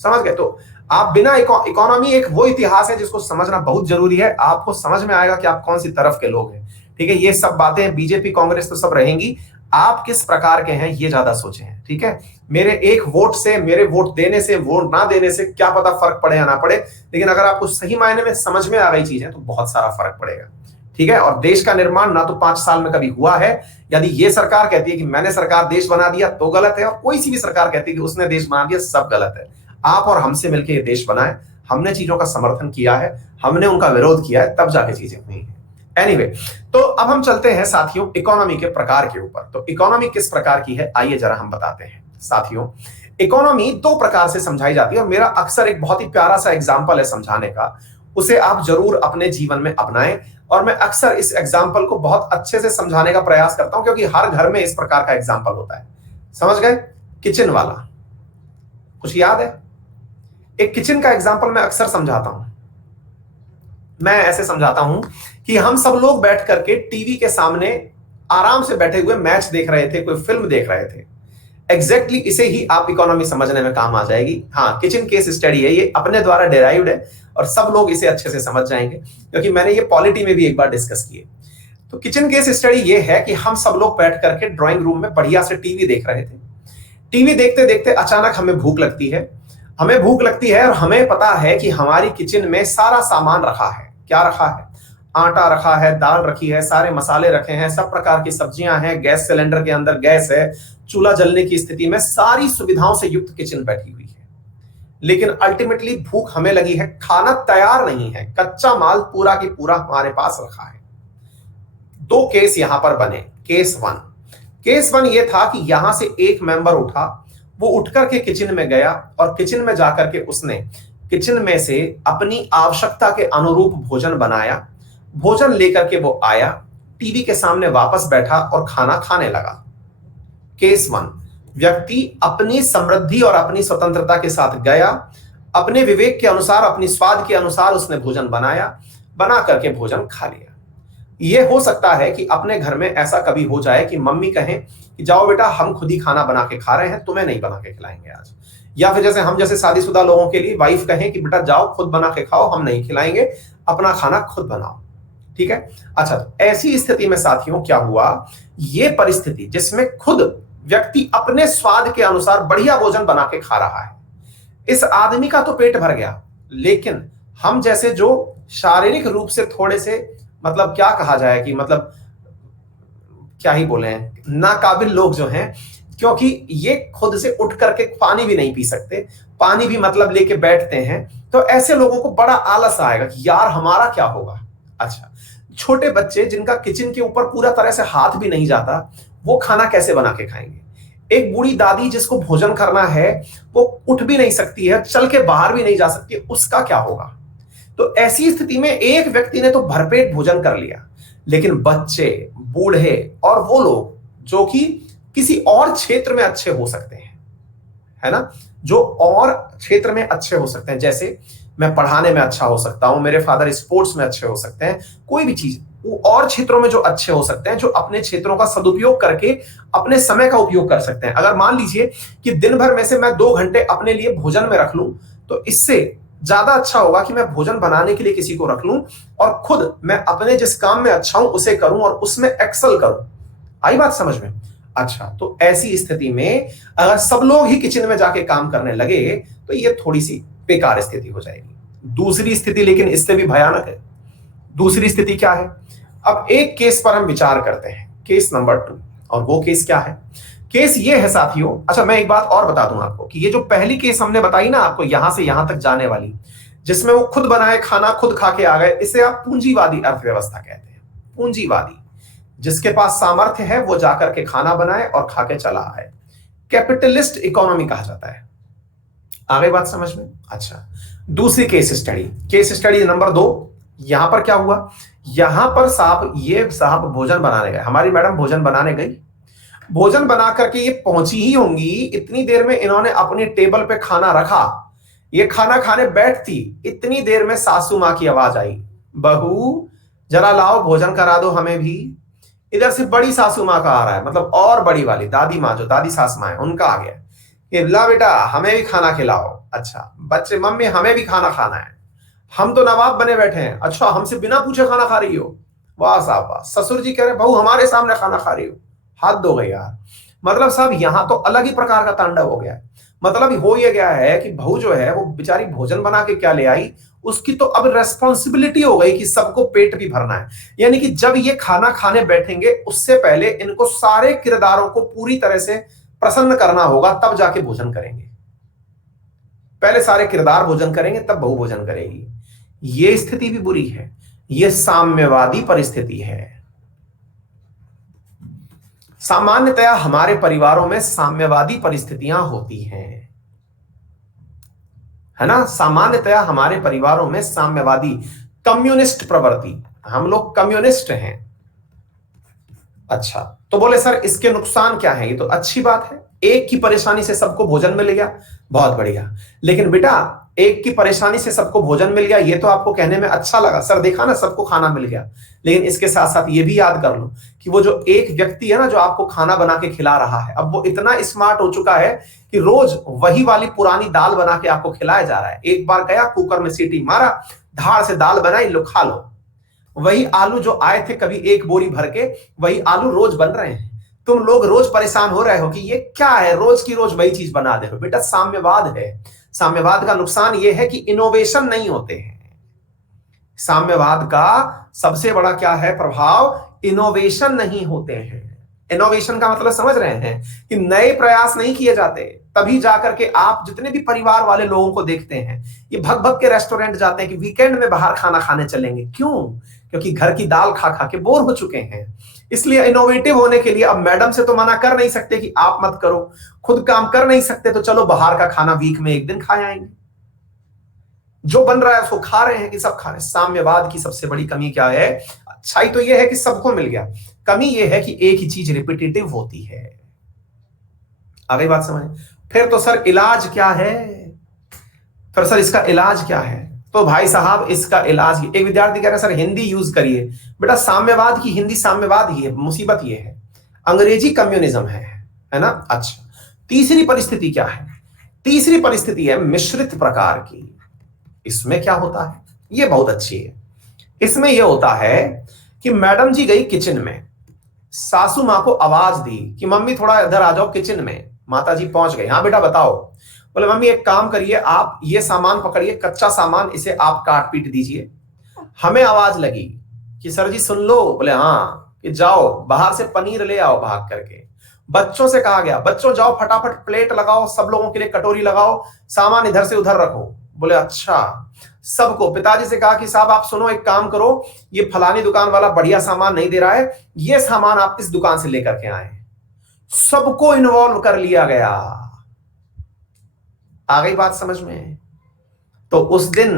समझ गए? तो आप बिना इकोनॉमी, एक वो इतिहास है जिसको समझना बहुत जरूरी है। आपको समझ में आएगा कि आप कौन सी तरफ के लोग हैं, ठीक है। ये सब बातें बीजेपी कांग्रेस तो सब रहेंगी, आप किस प्रकार के हैं ये ज्यादा सोचें, ठीक है। मेरे एक वोट से, मेरे वोट देने से, वोट ना देने से क्या पता फर्क पड़े या ना पड़े, लेकिन अगर आपको सही मायने में समझ में आ गई चीजें तो बहुत सारा फर्क पड़ेगा, ठीक है। और देश का निर्माण ना तो 5 साल में कभी हुआ है। यदि ये सरकार कहती है कि मैंने सरकार देश बना दिया तो गलत है, और कोई सी भी सरकार कहती है कि उसने देश बना दिया, सब गलत है। आप और हमसे मिलकर ये देश बनाए, हमने चीजों का समर्थन किया है, हमने उनका विरोध किया है, तब जाके चीजें हुई हैं। एनीवे, तो अब हम चलते हैं साथियों इकोनॉमी के प्रकार के ऊपर। तो इकोनॉमी किस प्रकार की है, आइए जरा हम बताते हैं। साथियों, इकोनॉमी 2 प्रकार से समझाई जाती है और मेरा अक्सर एक बहुत ही प्यारा सा एग्जाम्पल है समझाने का, उसे आप जरूर अपने जीवन में अपनाएं। और मैं अक्सर इस एग्जाम्पल को बहुत अच्छे से समझाने का प्रयास करता हूं क्योंकि हर घर में इस प्रकार का एग्जाम्पल होता है। समझ गए? किचन वाला कुछ याद है? एक किचन का एग्जाम्पल मैं अक्सर समझाता हूं। मैं ऐसे समझाता हूं कि हम सब लोग बैठ करके टीवी के सामने आराम से बैठे हुए मैच देख रहे थे, कोई फिल्म देख रहे थे। एग्जैक्टली इसे ही आप इकोनॉमी समझने में काम आ जाएगी। हाँ, किचन केस स्टडी है, ये अपने द्वारा डेराइव्ड है और सब लोग इसे अच्छे से समझ जाएंगे, क्योंकि मैंने ये पॉलिटी में भी एक बार डिस्कस किए। तो किचन केस स्टडी ये है कि हम सब लोग बैठ करके ड्राइंग रूम में बढ़िया से टीवी देख रहे थे। टीवी देखते देखते अचानक हमें भूख लगती है। हमें भूख लगती है और हमें पता है कि हमारी किचन में सारा सामान रखा है। क्या रखा है? आटा रखा है, दाल रखी है, सारे मसाले रखे हैं, सब प्रकार की सब्जियां हैं, गैस सिलेंडर के अंदर गैस है, चूल्हा जलने की स्थिति में सारी सुविधाओं से युक्त किचन बैठी हुई है। लेकिन अल्टीमेटली भूख हमें लगी है, खाना तैयार नहीं है, कच्चा माल पूरा की पूरा हमारे पास रखा है। दो केस यहां पर बने। केस वन ये था कि यहां से एक मेंबर उठा, वो उठ करके किचन में गया और किचन में जाकर के उसने किचन में से अपनी आवश्यकता के अनुरूप भोजन बनाया। भोजन लेकर के वो आया, टीवी के सामने वापस बैठा और खाना खाने लगा। केस वन, व्यक्ति अपनी समृद्धि और अपनी स्वतंत्रता के साथ गया, अपने विवेक के अनुसार, अपनी स्वाद के अनुसार उसने भोजन बनाया, बना करके भोजन खा लिया। यह हो सकता है कि अपने घर में ऐसा कभी हो जाए कि मम्मी कहें कि जाओ बेटा, हम खुद ही खाना बना के खा रहे हैं, तुम्हें नहीं बना के खिलाएंगे आज। या फिर जैसे हम जैसे शादीशुदा लोगों के लिए वाइफ कहें कि बेटा जाओ खुद बना के खाओ, हम नहीं खिलाएंगे, अपना खाना खुद बनाओ। ठीक है। अच्छा, तो ऐसी स्थिति में साथियों क्या हुआ, ये परिस्थिति जिसमें खुद व्यक्ति अपने स्वाद के अनुसार बढ़िया भोजन बना के खा रहा है, इस आदमी का तो पेट भर गया, लेकिन हम जैसे जो शारीरिक रूप से थोड़े से मतलब क्या कहा जाए कि मतलब क्या ही बोले, नाकाबिल लोग जो हैं, क्योंकि ये खुद से उठ करके पानी भी नहीं पी सकते, पानी भी मतलब लेके बैठते हैं, तो ऐसे लोगों को बड़ा आलस आएगा कि यार हमारा क्या होगा। अच्छा, छोटे बच्चे जिनका किचन के ऊपर पूरा तरह से हाथ भी नहीं जाता, वो खाना कैसे बना के खाएंगे। एक बूढ़ी दादी जिसको भोजन करना है, वो उठ भी नहीं सकती है, चल के बाहर भी नहीं जा सकती, उसका क्या होगा। तो ऐसी स्थिति में एक व्यक्ति ने तो भरपेट भोजन कर लिया, लेकिन बच्चे, बूढ़े और वो लोग जो कि किसी और क्षेत्र में अच्छे हो सकते हैं, है ना, जो और क्षेत्र में अच्छे हो सकते हैं, जैसे मैं पढ़ाने में अच्छा हो सकता हूं, मेरे फादर स्पोर्ट्स में अच्छे हो सकते हैं, कोई भी चीज, वो और क्षेत्रों में जो अच्छे हो सकते हैं, जो अपने क्षेत्रों का सदुपयोग करके अपने समय का उपयोग कर सकते हैं। अगर मान लीजिए कि दिन भर में से मैं 2 घंटे अपने लिए भोजन में रख लूं, तो इससे ज्यादा अच्छा होगा कि मैं भोजन बनाने के लिए किसी को रख लूं और खुद मैं अपने जिस काम में अच्छा हूं उसे करूं और उसमें एक्सेल करूं। आई बात समझ में? अच्छा, तो ऐसी स्थिति में अगर सब लोग ही किचन में जाके काम करने लगे तो ये थोड़ी सी बेकार स्थिति हो जाएगी। दूसरी स्थिति लेकिन इससे भी भयानक है। दूसरी स्थिति क्या है? अब एक केस पर हम विचार करते हैं, केस नंबर 2, और वो केस क्या है? केस ये है साथियों, अच्छा मैं एक बात और बता दूं आपको कि ये जो पहली केस हमने बताई ना आपको, यहां से यहां तक जाने वाली, जिसमें वो खुद बनाए खाना खुद खा के आ गए, इसे आप पूंजीवादी अर्थव्यवस्था कहते हैं। पूंजीवादी, जिसके पास सामर्थ्य है वो जाकर के खाना बनाए और खा के चला आए, कैपिटलिस्ट इकोनॉमी कहा जाता है। आ गई बात समझ में? अच्छा, दूसरी case study, case study number 2, यहां पर क्या हुआ, यहां पर साहब भोजन बनाने गए, हमारी मैडम भोजन बनाने गई, भोजन बना करके ये पहुंची ही होंगी, इतनी देर में इन्होंने अपनी टेबल पे खाना रखा, ये खाना खाने बैठती, इतनी देर में सासू मां की आवाज आई, बहू जरा लाओ भोजन करा दो हमें भी। इधर से बड़ी सासू मां का आ रहा है, मतलब और बड़ी वाली दादी मां, जो दादी सास मां है, उनका आ गया कि ला बेटा हमें भी खाना खिलाओ। अच्छा, बच्चे, मम्मी हमें भी खाना खाना है, हम तो नवाब बने बैठे हैं। अच्छा, हमसे बिना पूछे खाना खा रही हो? वाह साहब वाह। ससुर जी कह रहे बहू हमारे सामने खाना खा रही हो, हाथ धो गए यार। मतलब साहब यहां तो अलग ही प्रकार का तांडव हो गया है। मतलब हो ये गया है कि बहू जो है वो बेचारी भोजन बना के क्या ले आई, उसकी तो अब रेस्पॉन्सिबिलिटी हो गई कि सबको पेट भी भरना है। यानी कि जब ये खाना खाने बैठेंगे उससे पहले इनको सारे किरदारों को पूरी तरह से प्रसन्न करना होगा, तब जाके भोजन करेंगे। पहले सारे किरदार भोजन करेंगे, तब बहू भोजन करेगी। ये स्थिति भी बुरी है, ये साम्यवादी परिस्थिति है। सामान्यतया हमारे परिवारों में साम्यवादी परिस्थितियां होती हैं, है ना। सामान्यतया हमारे परिवारों में साम्यवादी, कम्युनिस्ट प्रवृत्ति, हम लोग कम्युनिस्ट हैं। अच्छा, तो बोले सर इसके नुकसान क्या है? ये तो अच्छी बात है, एक की परेशानी से सबको भोजन मिल गया, बहुत बढ़िया। लेकिन बेटा एक की परेशानी से सबको भोजन मिल गया, ये तो आपको कहने में अच्छा लगा सर, देखा ना सबको खाना मिल गया। लेकिन इसके साथ साथ ये भी याद कर लो कि वो जो एक व्यक्ति है ना जो आपको खाना बना के खिला रहा है, अब वो इतना स्मार्ट हो चुका है कि रोज वही वाली पुरानी दाल बना के आपको खिलाया जा रहा है। एक बार गया, कुकर में सीटी मारा, धार से दाल बनाई, लो खा लो। वही आलू जो आए थे कभी एक बोरी भर के, वही आलू रोज बन रहे हैं। तुम लोग रोज परेशान हो रहे हो कि ये क्या है, रोज की रोज वही चीज बना दे रहे हो। बेटा साम्यवाद है। साम्यवाद का नुकसान यह है कि इनोवेशन नहीं होते हैं। साम्यवाद का सबसे बड़ा क्या है प्रभाव, इनोवेशन नहीं होते हैं। इनोवेशन का मतलब समझ रहे हैं कि नए प्रयास नहीं किए जाते। तभी जाकर के आप जितने भी परिवार वाले लोगों को देखते हैं, ये भग भग के रेस्टोरेंट जाते हैं कि वीकेंड में बाहर खाना खाने चलेंगे। क्यों? क्योंकि घर की दाल खा खा के बोर हो चुके हैं। इसलिए इनोवेटिव होने के लिए अब मैडम से तो मना कर नहीं सकते कि आप मत करो, खुद काम कर नहीं सकते तो चलो बाहर का खाना वीक में एक दिन खा आएंगे, जो बन रहा है उसको खा रहे हैं कि सब खा रहे हैं। साम्यवाद की सबसे बड़ी कमी क्या है? अच्छाई तो यह है कि सबको मिल गया, कमी यह है कि एक ही चीज रिपीटेटिव होती है। आगे बात समझ। फिर तो सर इलाज क्या है? फिर सर इसका इलाज क्या है? तो भाई साहब इसका इलाज, एक विद्यार्थी कह रहा है सर हिंदी यूज करिए। बेटा साम्यवाद की हिंदी साम्यवाद ही है, मुसीबत ये है अंग्रेजी कम्युनिज्म है ना। अच्छा, तीसरी परिस्थिति क्या है? तीसरी परिस्थिति है मिश्रित प्रकार की। इसमें क्या होता है? ये बहुत अच्छी है। इसमें यह होता है कि मैडम जी गई किचन में, सासू मां को आवाज दी कि मम्मी थोड़ा इधर आ जाओ किचन में। माता जी पहुंच गई, हाँ बेटा बताओ। बोले मम्मी एक काम करिए, आप ये सामान पकड़िए, कच्चा सामान, इसे आप काट पीट दीजिए। हमें आवाज लगी कि सर जी सुन लो। बोले हाँ, कि जाओ बाहर से पनीर ले आओ भाग करके। बच्चों से कहा गया बच्चों जाओ फटाफट प्लेट लगाओ, सब लोगों के लिए कटोरी लगाओ, सामान इधर से उधर रखो। बोले अच्छा। सबको पिताजी से कहा कि साहब आप सुनो, एक काम करो, ये फलानी दुकान वाला बढ़िया सामान नहीं दे रहा है, ये सामान आप इस दुकान से लेकर के आए। सबको इन्वॉल्व कर लिया गया। आ गई बात समझ में? तो उस दिन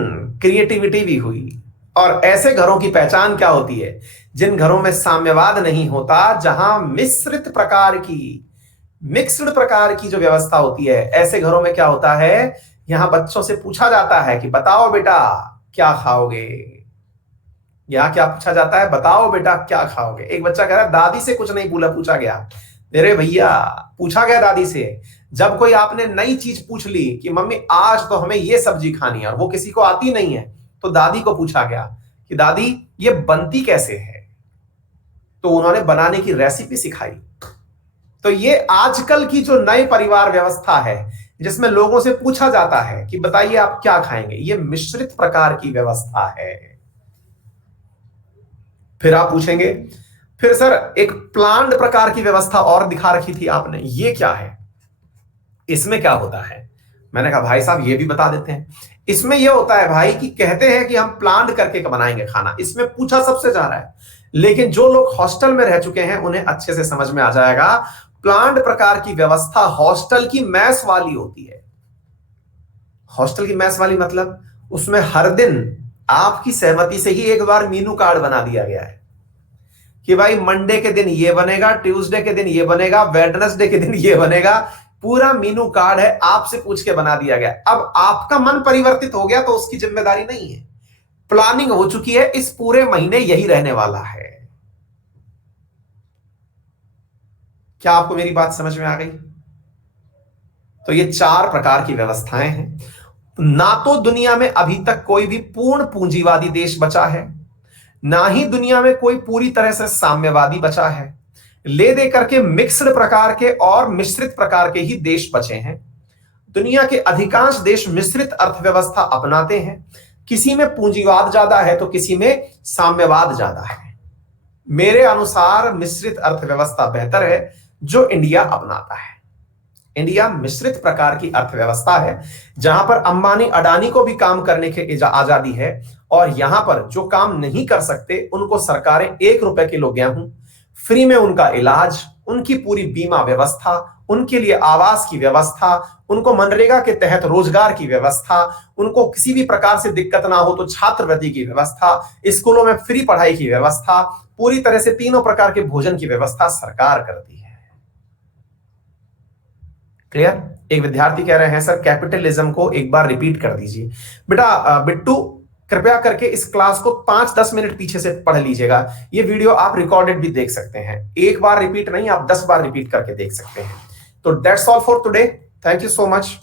क्रिएटिविटी भी हुई। और ऐसे घरों की पहचान क्या होती है? जिन घरों में साम्यवाद नहीं होता, जहां मिश्रित प्रकार की, मिक्स्ड प्रकार की जो व्यवस्था होती है, ऐसे घरों में क्या होता है, यहां बच्चों से पूछा जाता है कि बताओ बेटा क्या खाओगे। यहां क्या पूछा जाता है? बताओ बेटा क्या खाओगे। एक बच्चा कह रहा है दादी से कुछ नहीं पूछा गया। अरे भैया पूछा गया दादी से। जब कोई आपने नई चीज पूछ ली कि मम्मी आज तो हमें ये सब्जी खानी है, और वो किसी को आती नहीं है, तो दादी को पूछा गया कि दादी ये बनती कैसे है, तो उन्होंने बनाने की रेसिपी सिखाई। तो ये आजकल की जो नई परिवार व्यवस्था है, जिसमें लोगों से पूछा जाता है कि बताइए आप क्या खाएंगे, ये मिश्रित प्रकार की व्यवस्था है। फिर आप पूछेंगे फिर सर एक प्लान्ड प्रकार की व्यवस्था और दिखा रखी थी आपने, ये क्या है? इसमें क्या होता है? मैंने कहा भाई साहब ये भी बता देते हैं। इसमें यह होता है भाई कि कहते हैं कि हम प्लान करके बनाएंगे खाना, इसमें पूछा सबसे जा रहा है। लेकिन जो लोग हॉस्टल में रह चुके हैं उन्हें अच्छे से समझ में आ जाएगा। प्लान्ड प्रकार की व्यवस्था हॉस्टल की मैस वाली होती है। हॉस्टल की मैस वाली मतलब उसमें हर दिन आपकी सहमति से ही एक बार मेनू कार्ड बना दिया गया है कि भाई मंडे के दिन ये बनेगा, ट्यूसडे के दिन ये बनेगा, वेडनेसडे के दिन ये बनेगा। पूरा मेनू कार्ड है, आपसे पूछ के बना दिया गया। अब आपका मन परिवर्तित हो गया तो उसकी जिम्मेदारी नहीं है, प्लानिंग हो चुकी है, इस पूरे महीने यही रहने वाला है। क्या आपको मेरी बात समझ में आ गई? तो ये 4 प्रकार की व्यवस्थाएं हैं। ना तो दुनिया में अभी तक कोई भी पूर्ण पूंजीवादी देश बचा है, ना ही दुनिया में कोई पूरी तरह से साम्यवादी बचा है। ले दे करके मिक्स्ड प्रकार के और मिश्रित प्रकार के ही देश बचे हैं। दुनिया के अधिकांश देश मिश्रित अर्थव्यवस्था अपनाते हैं। किसी में पूंजीवाद ज्यादा है तो किसी में साम्यवाद ज्यादा है। मेरे अनुसार मिश्रित अर्थव्यवस्था बेहतर है जो इंडिया अपनाता है। इंडिया मिश्रित प्रकार की अर्थव्यवस्था है, जहां पर अंबानी अडानी को भी काम करने की आजादी है, और यहां पर जो काम नहीं कर सकते उनको सरकारें 1 रुपए किलो गेहूं, फ्री में उनका इलाज, उनकी पूरी बीमा व्यवस्था, उनके लिए आवास की व्यवस्था, उनको मनरेगा के तहत रोजगार की व्यवस्था, उनको किसी भी प्रकार से दिक्कत ना हो तो छात्रवृत्ति की व्यवस्था, स्कूलों में फ्री पढ़ाई की व्यवस्था, पूरी तरह से तीनों प्रकार के भोजन की व्यवस्था सरकार करती है। क्लियर? एक विद्यार्थी कह रहे हैं सर कैपिटलिज्म को एक बार रिपीट कर दीजिए। बेटा बिट्टू कृपया करके इस क्लास को 5-10 मिनट पीछे से पढ़ लीजिएगा। ये वीडियो आप रिकॉर्डेड भी देख सकते हैं, एक बार रिपीट नहीं, आप 10 बार रिपीट करके देख सकते हैं। तो that's all for today, thank you so much.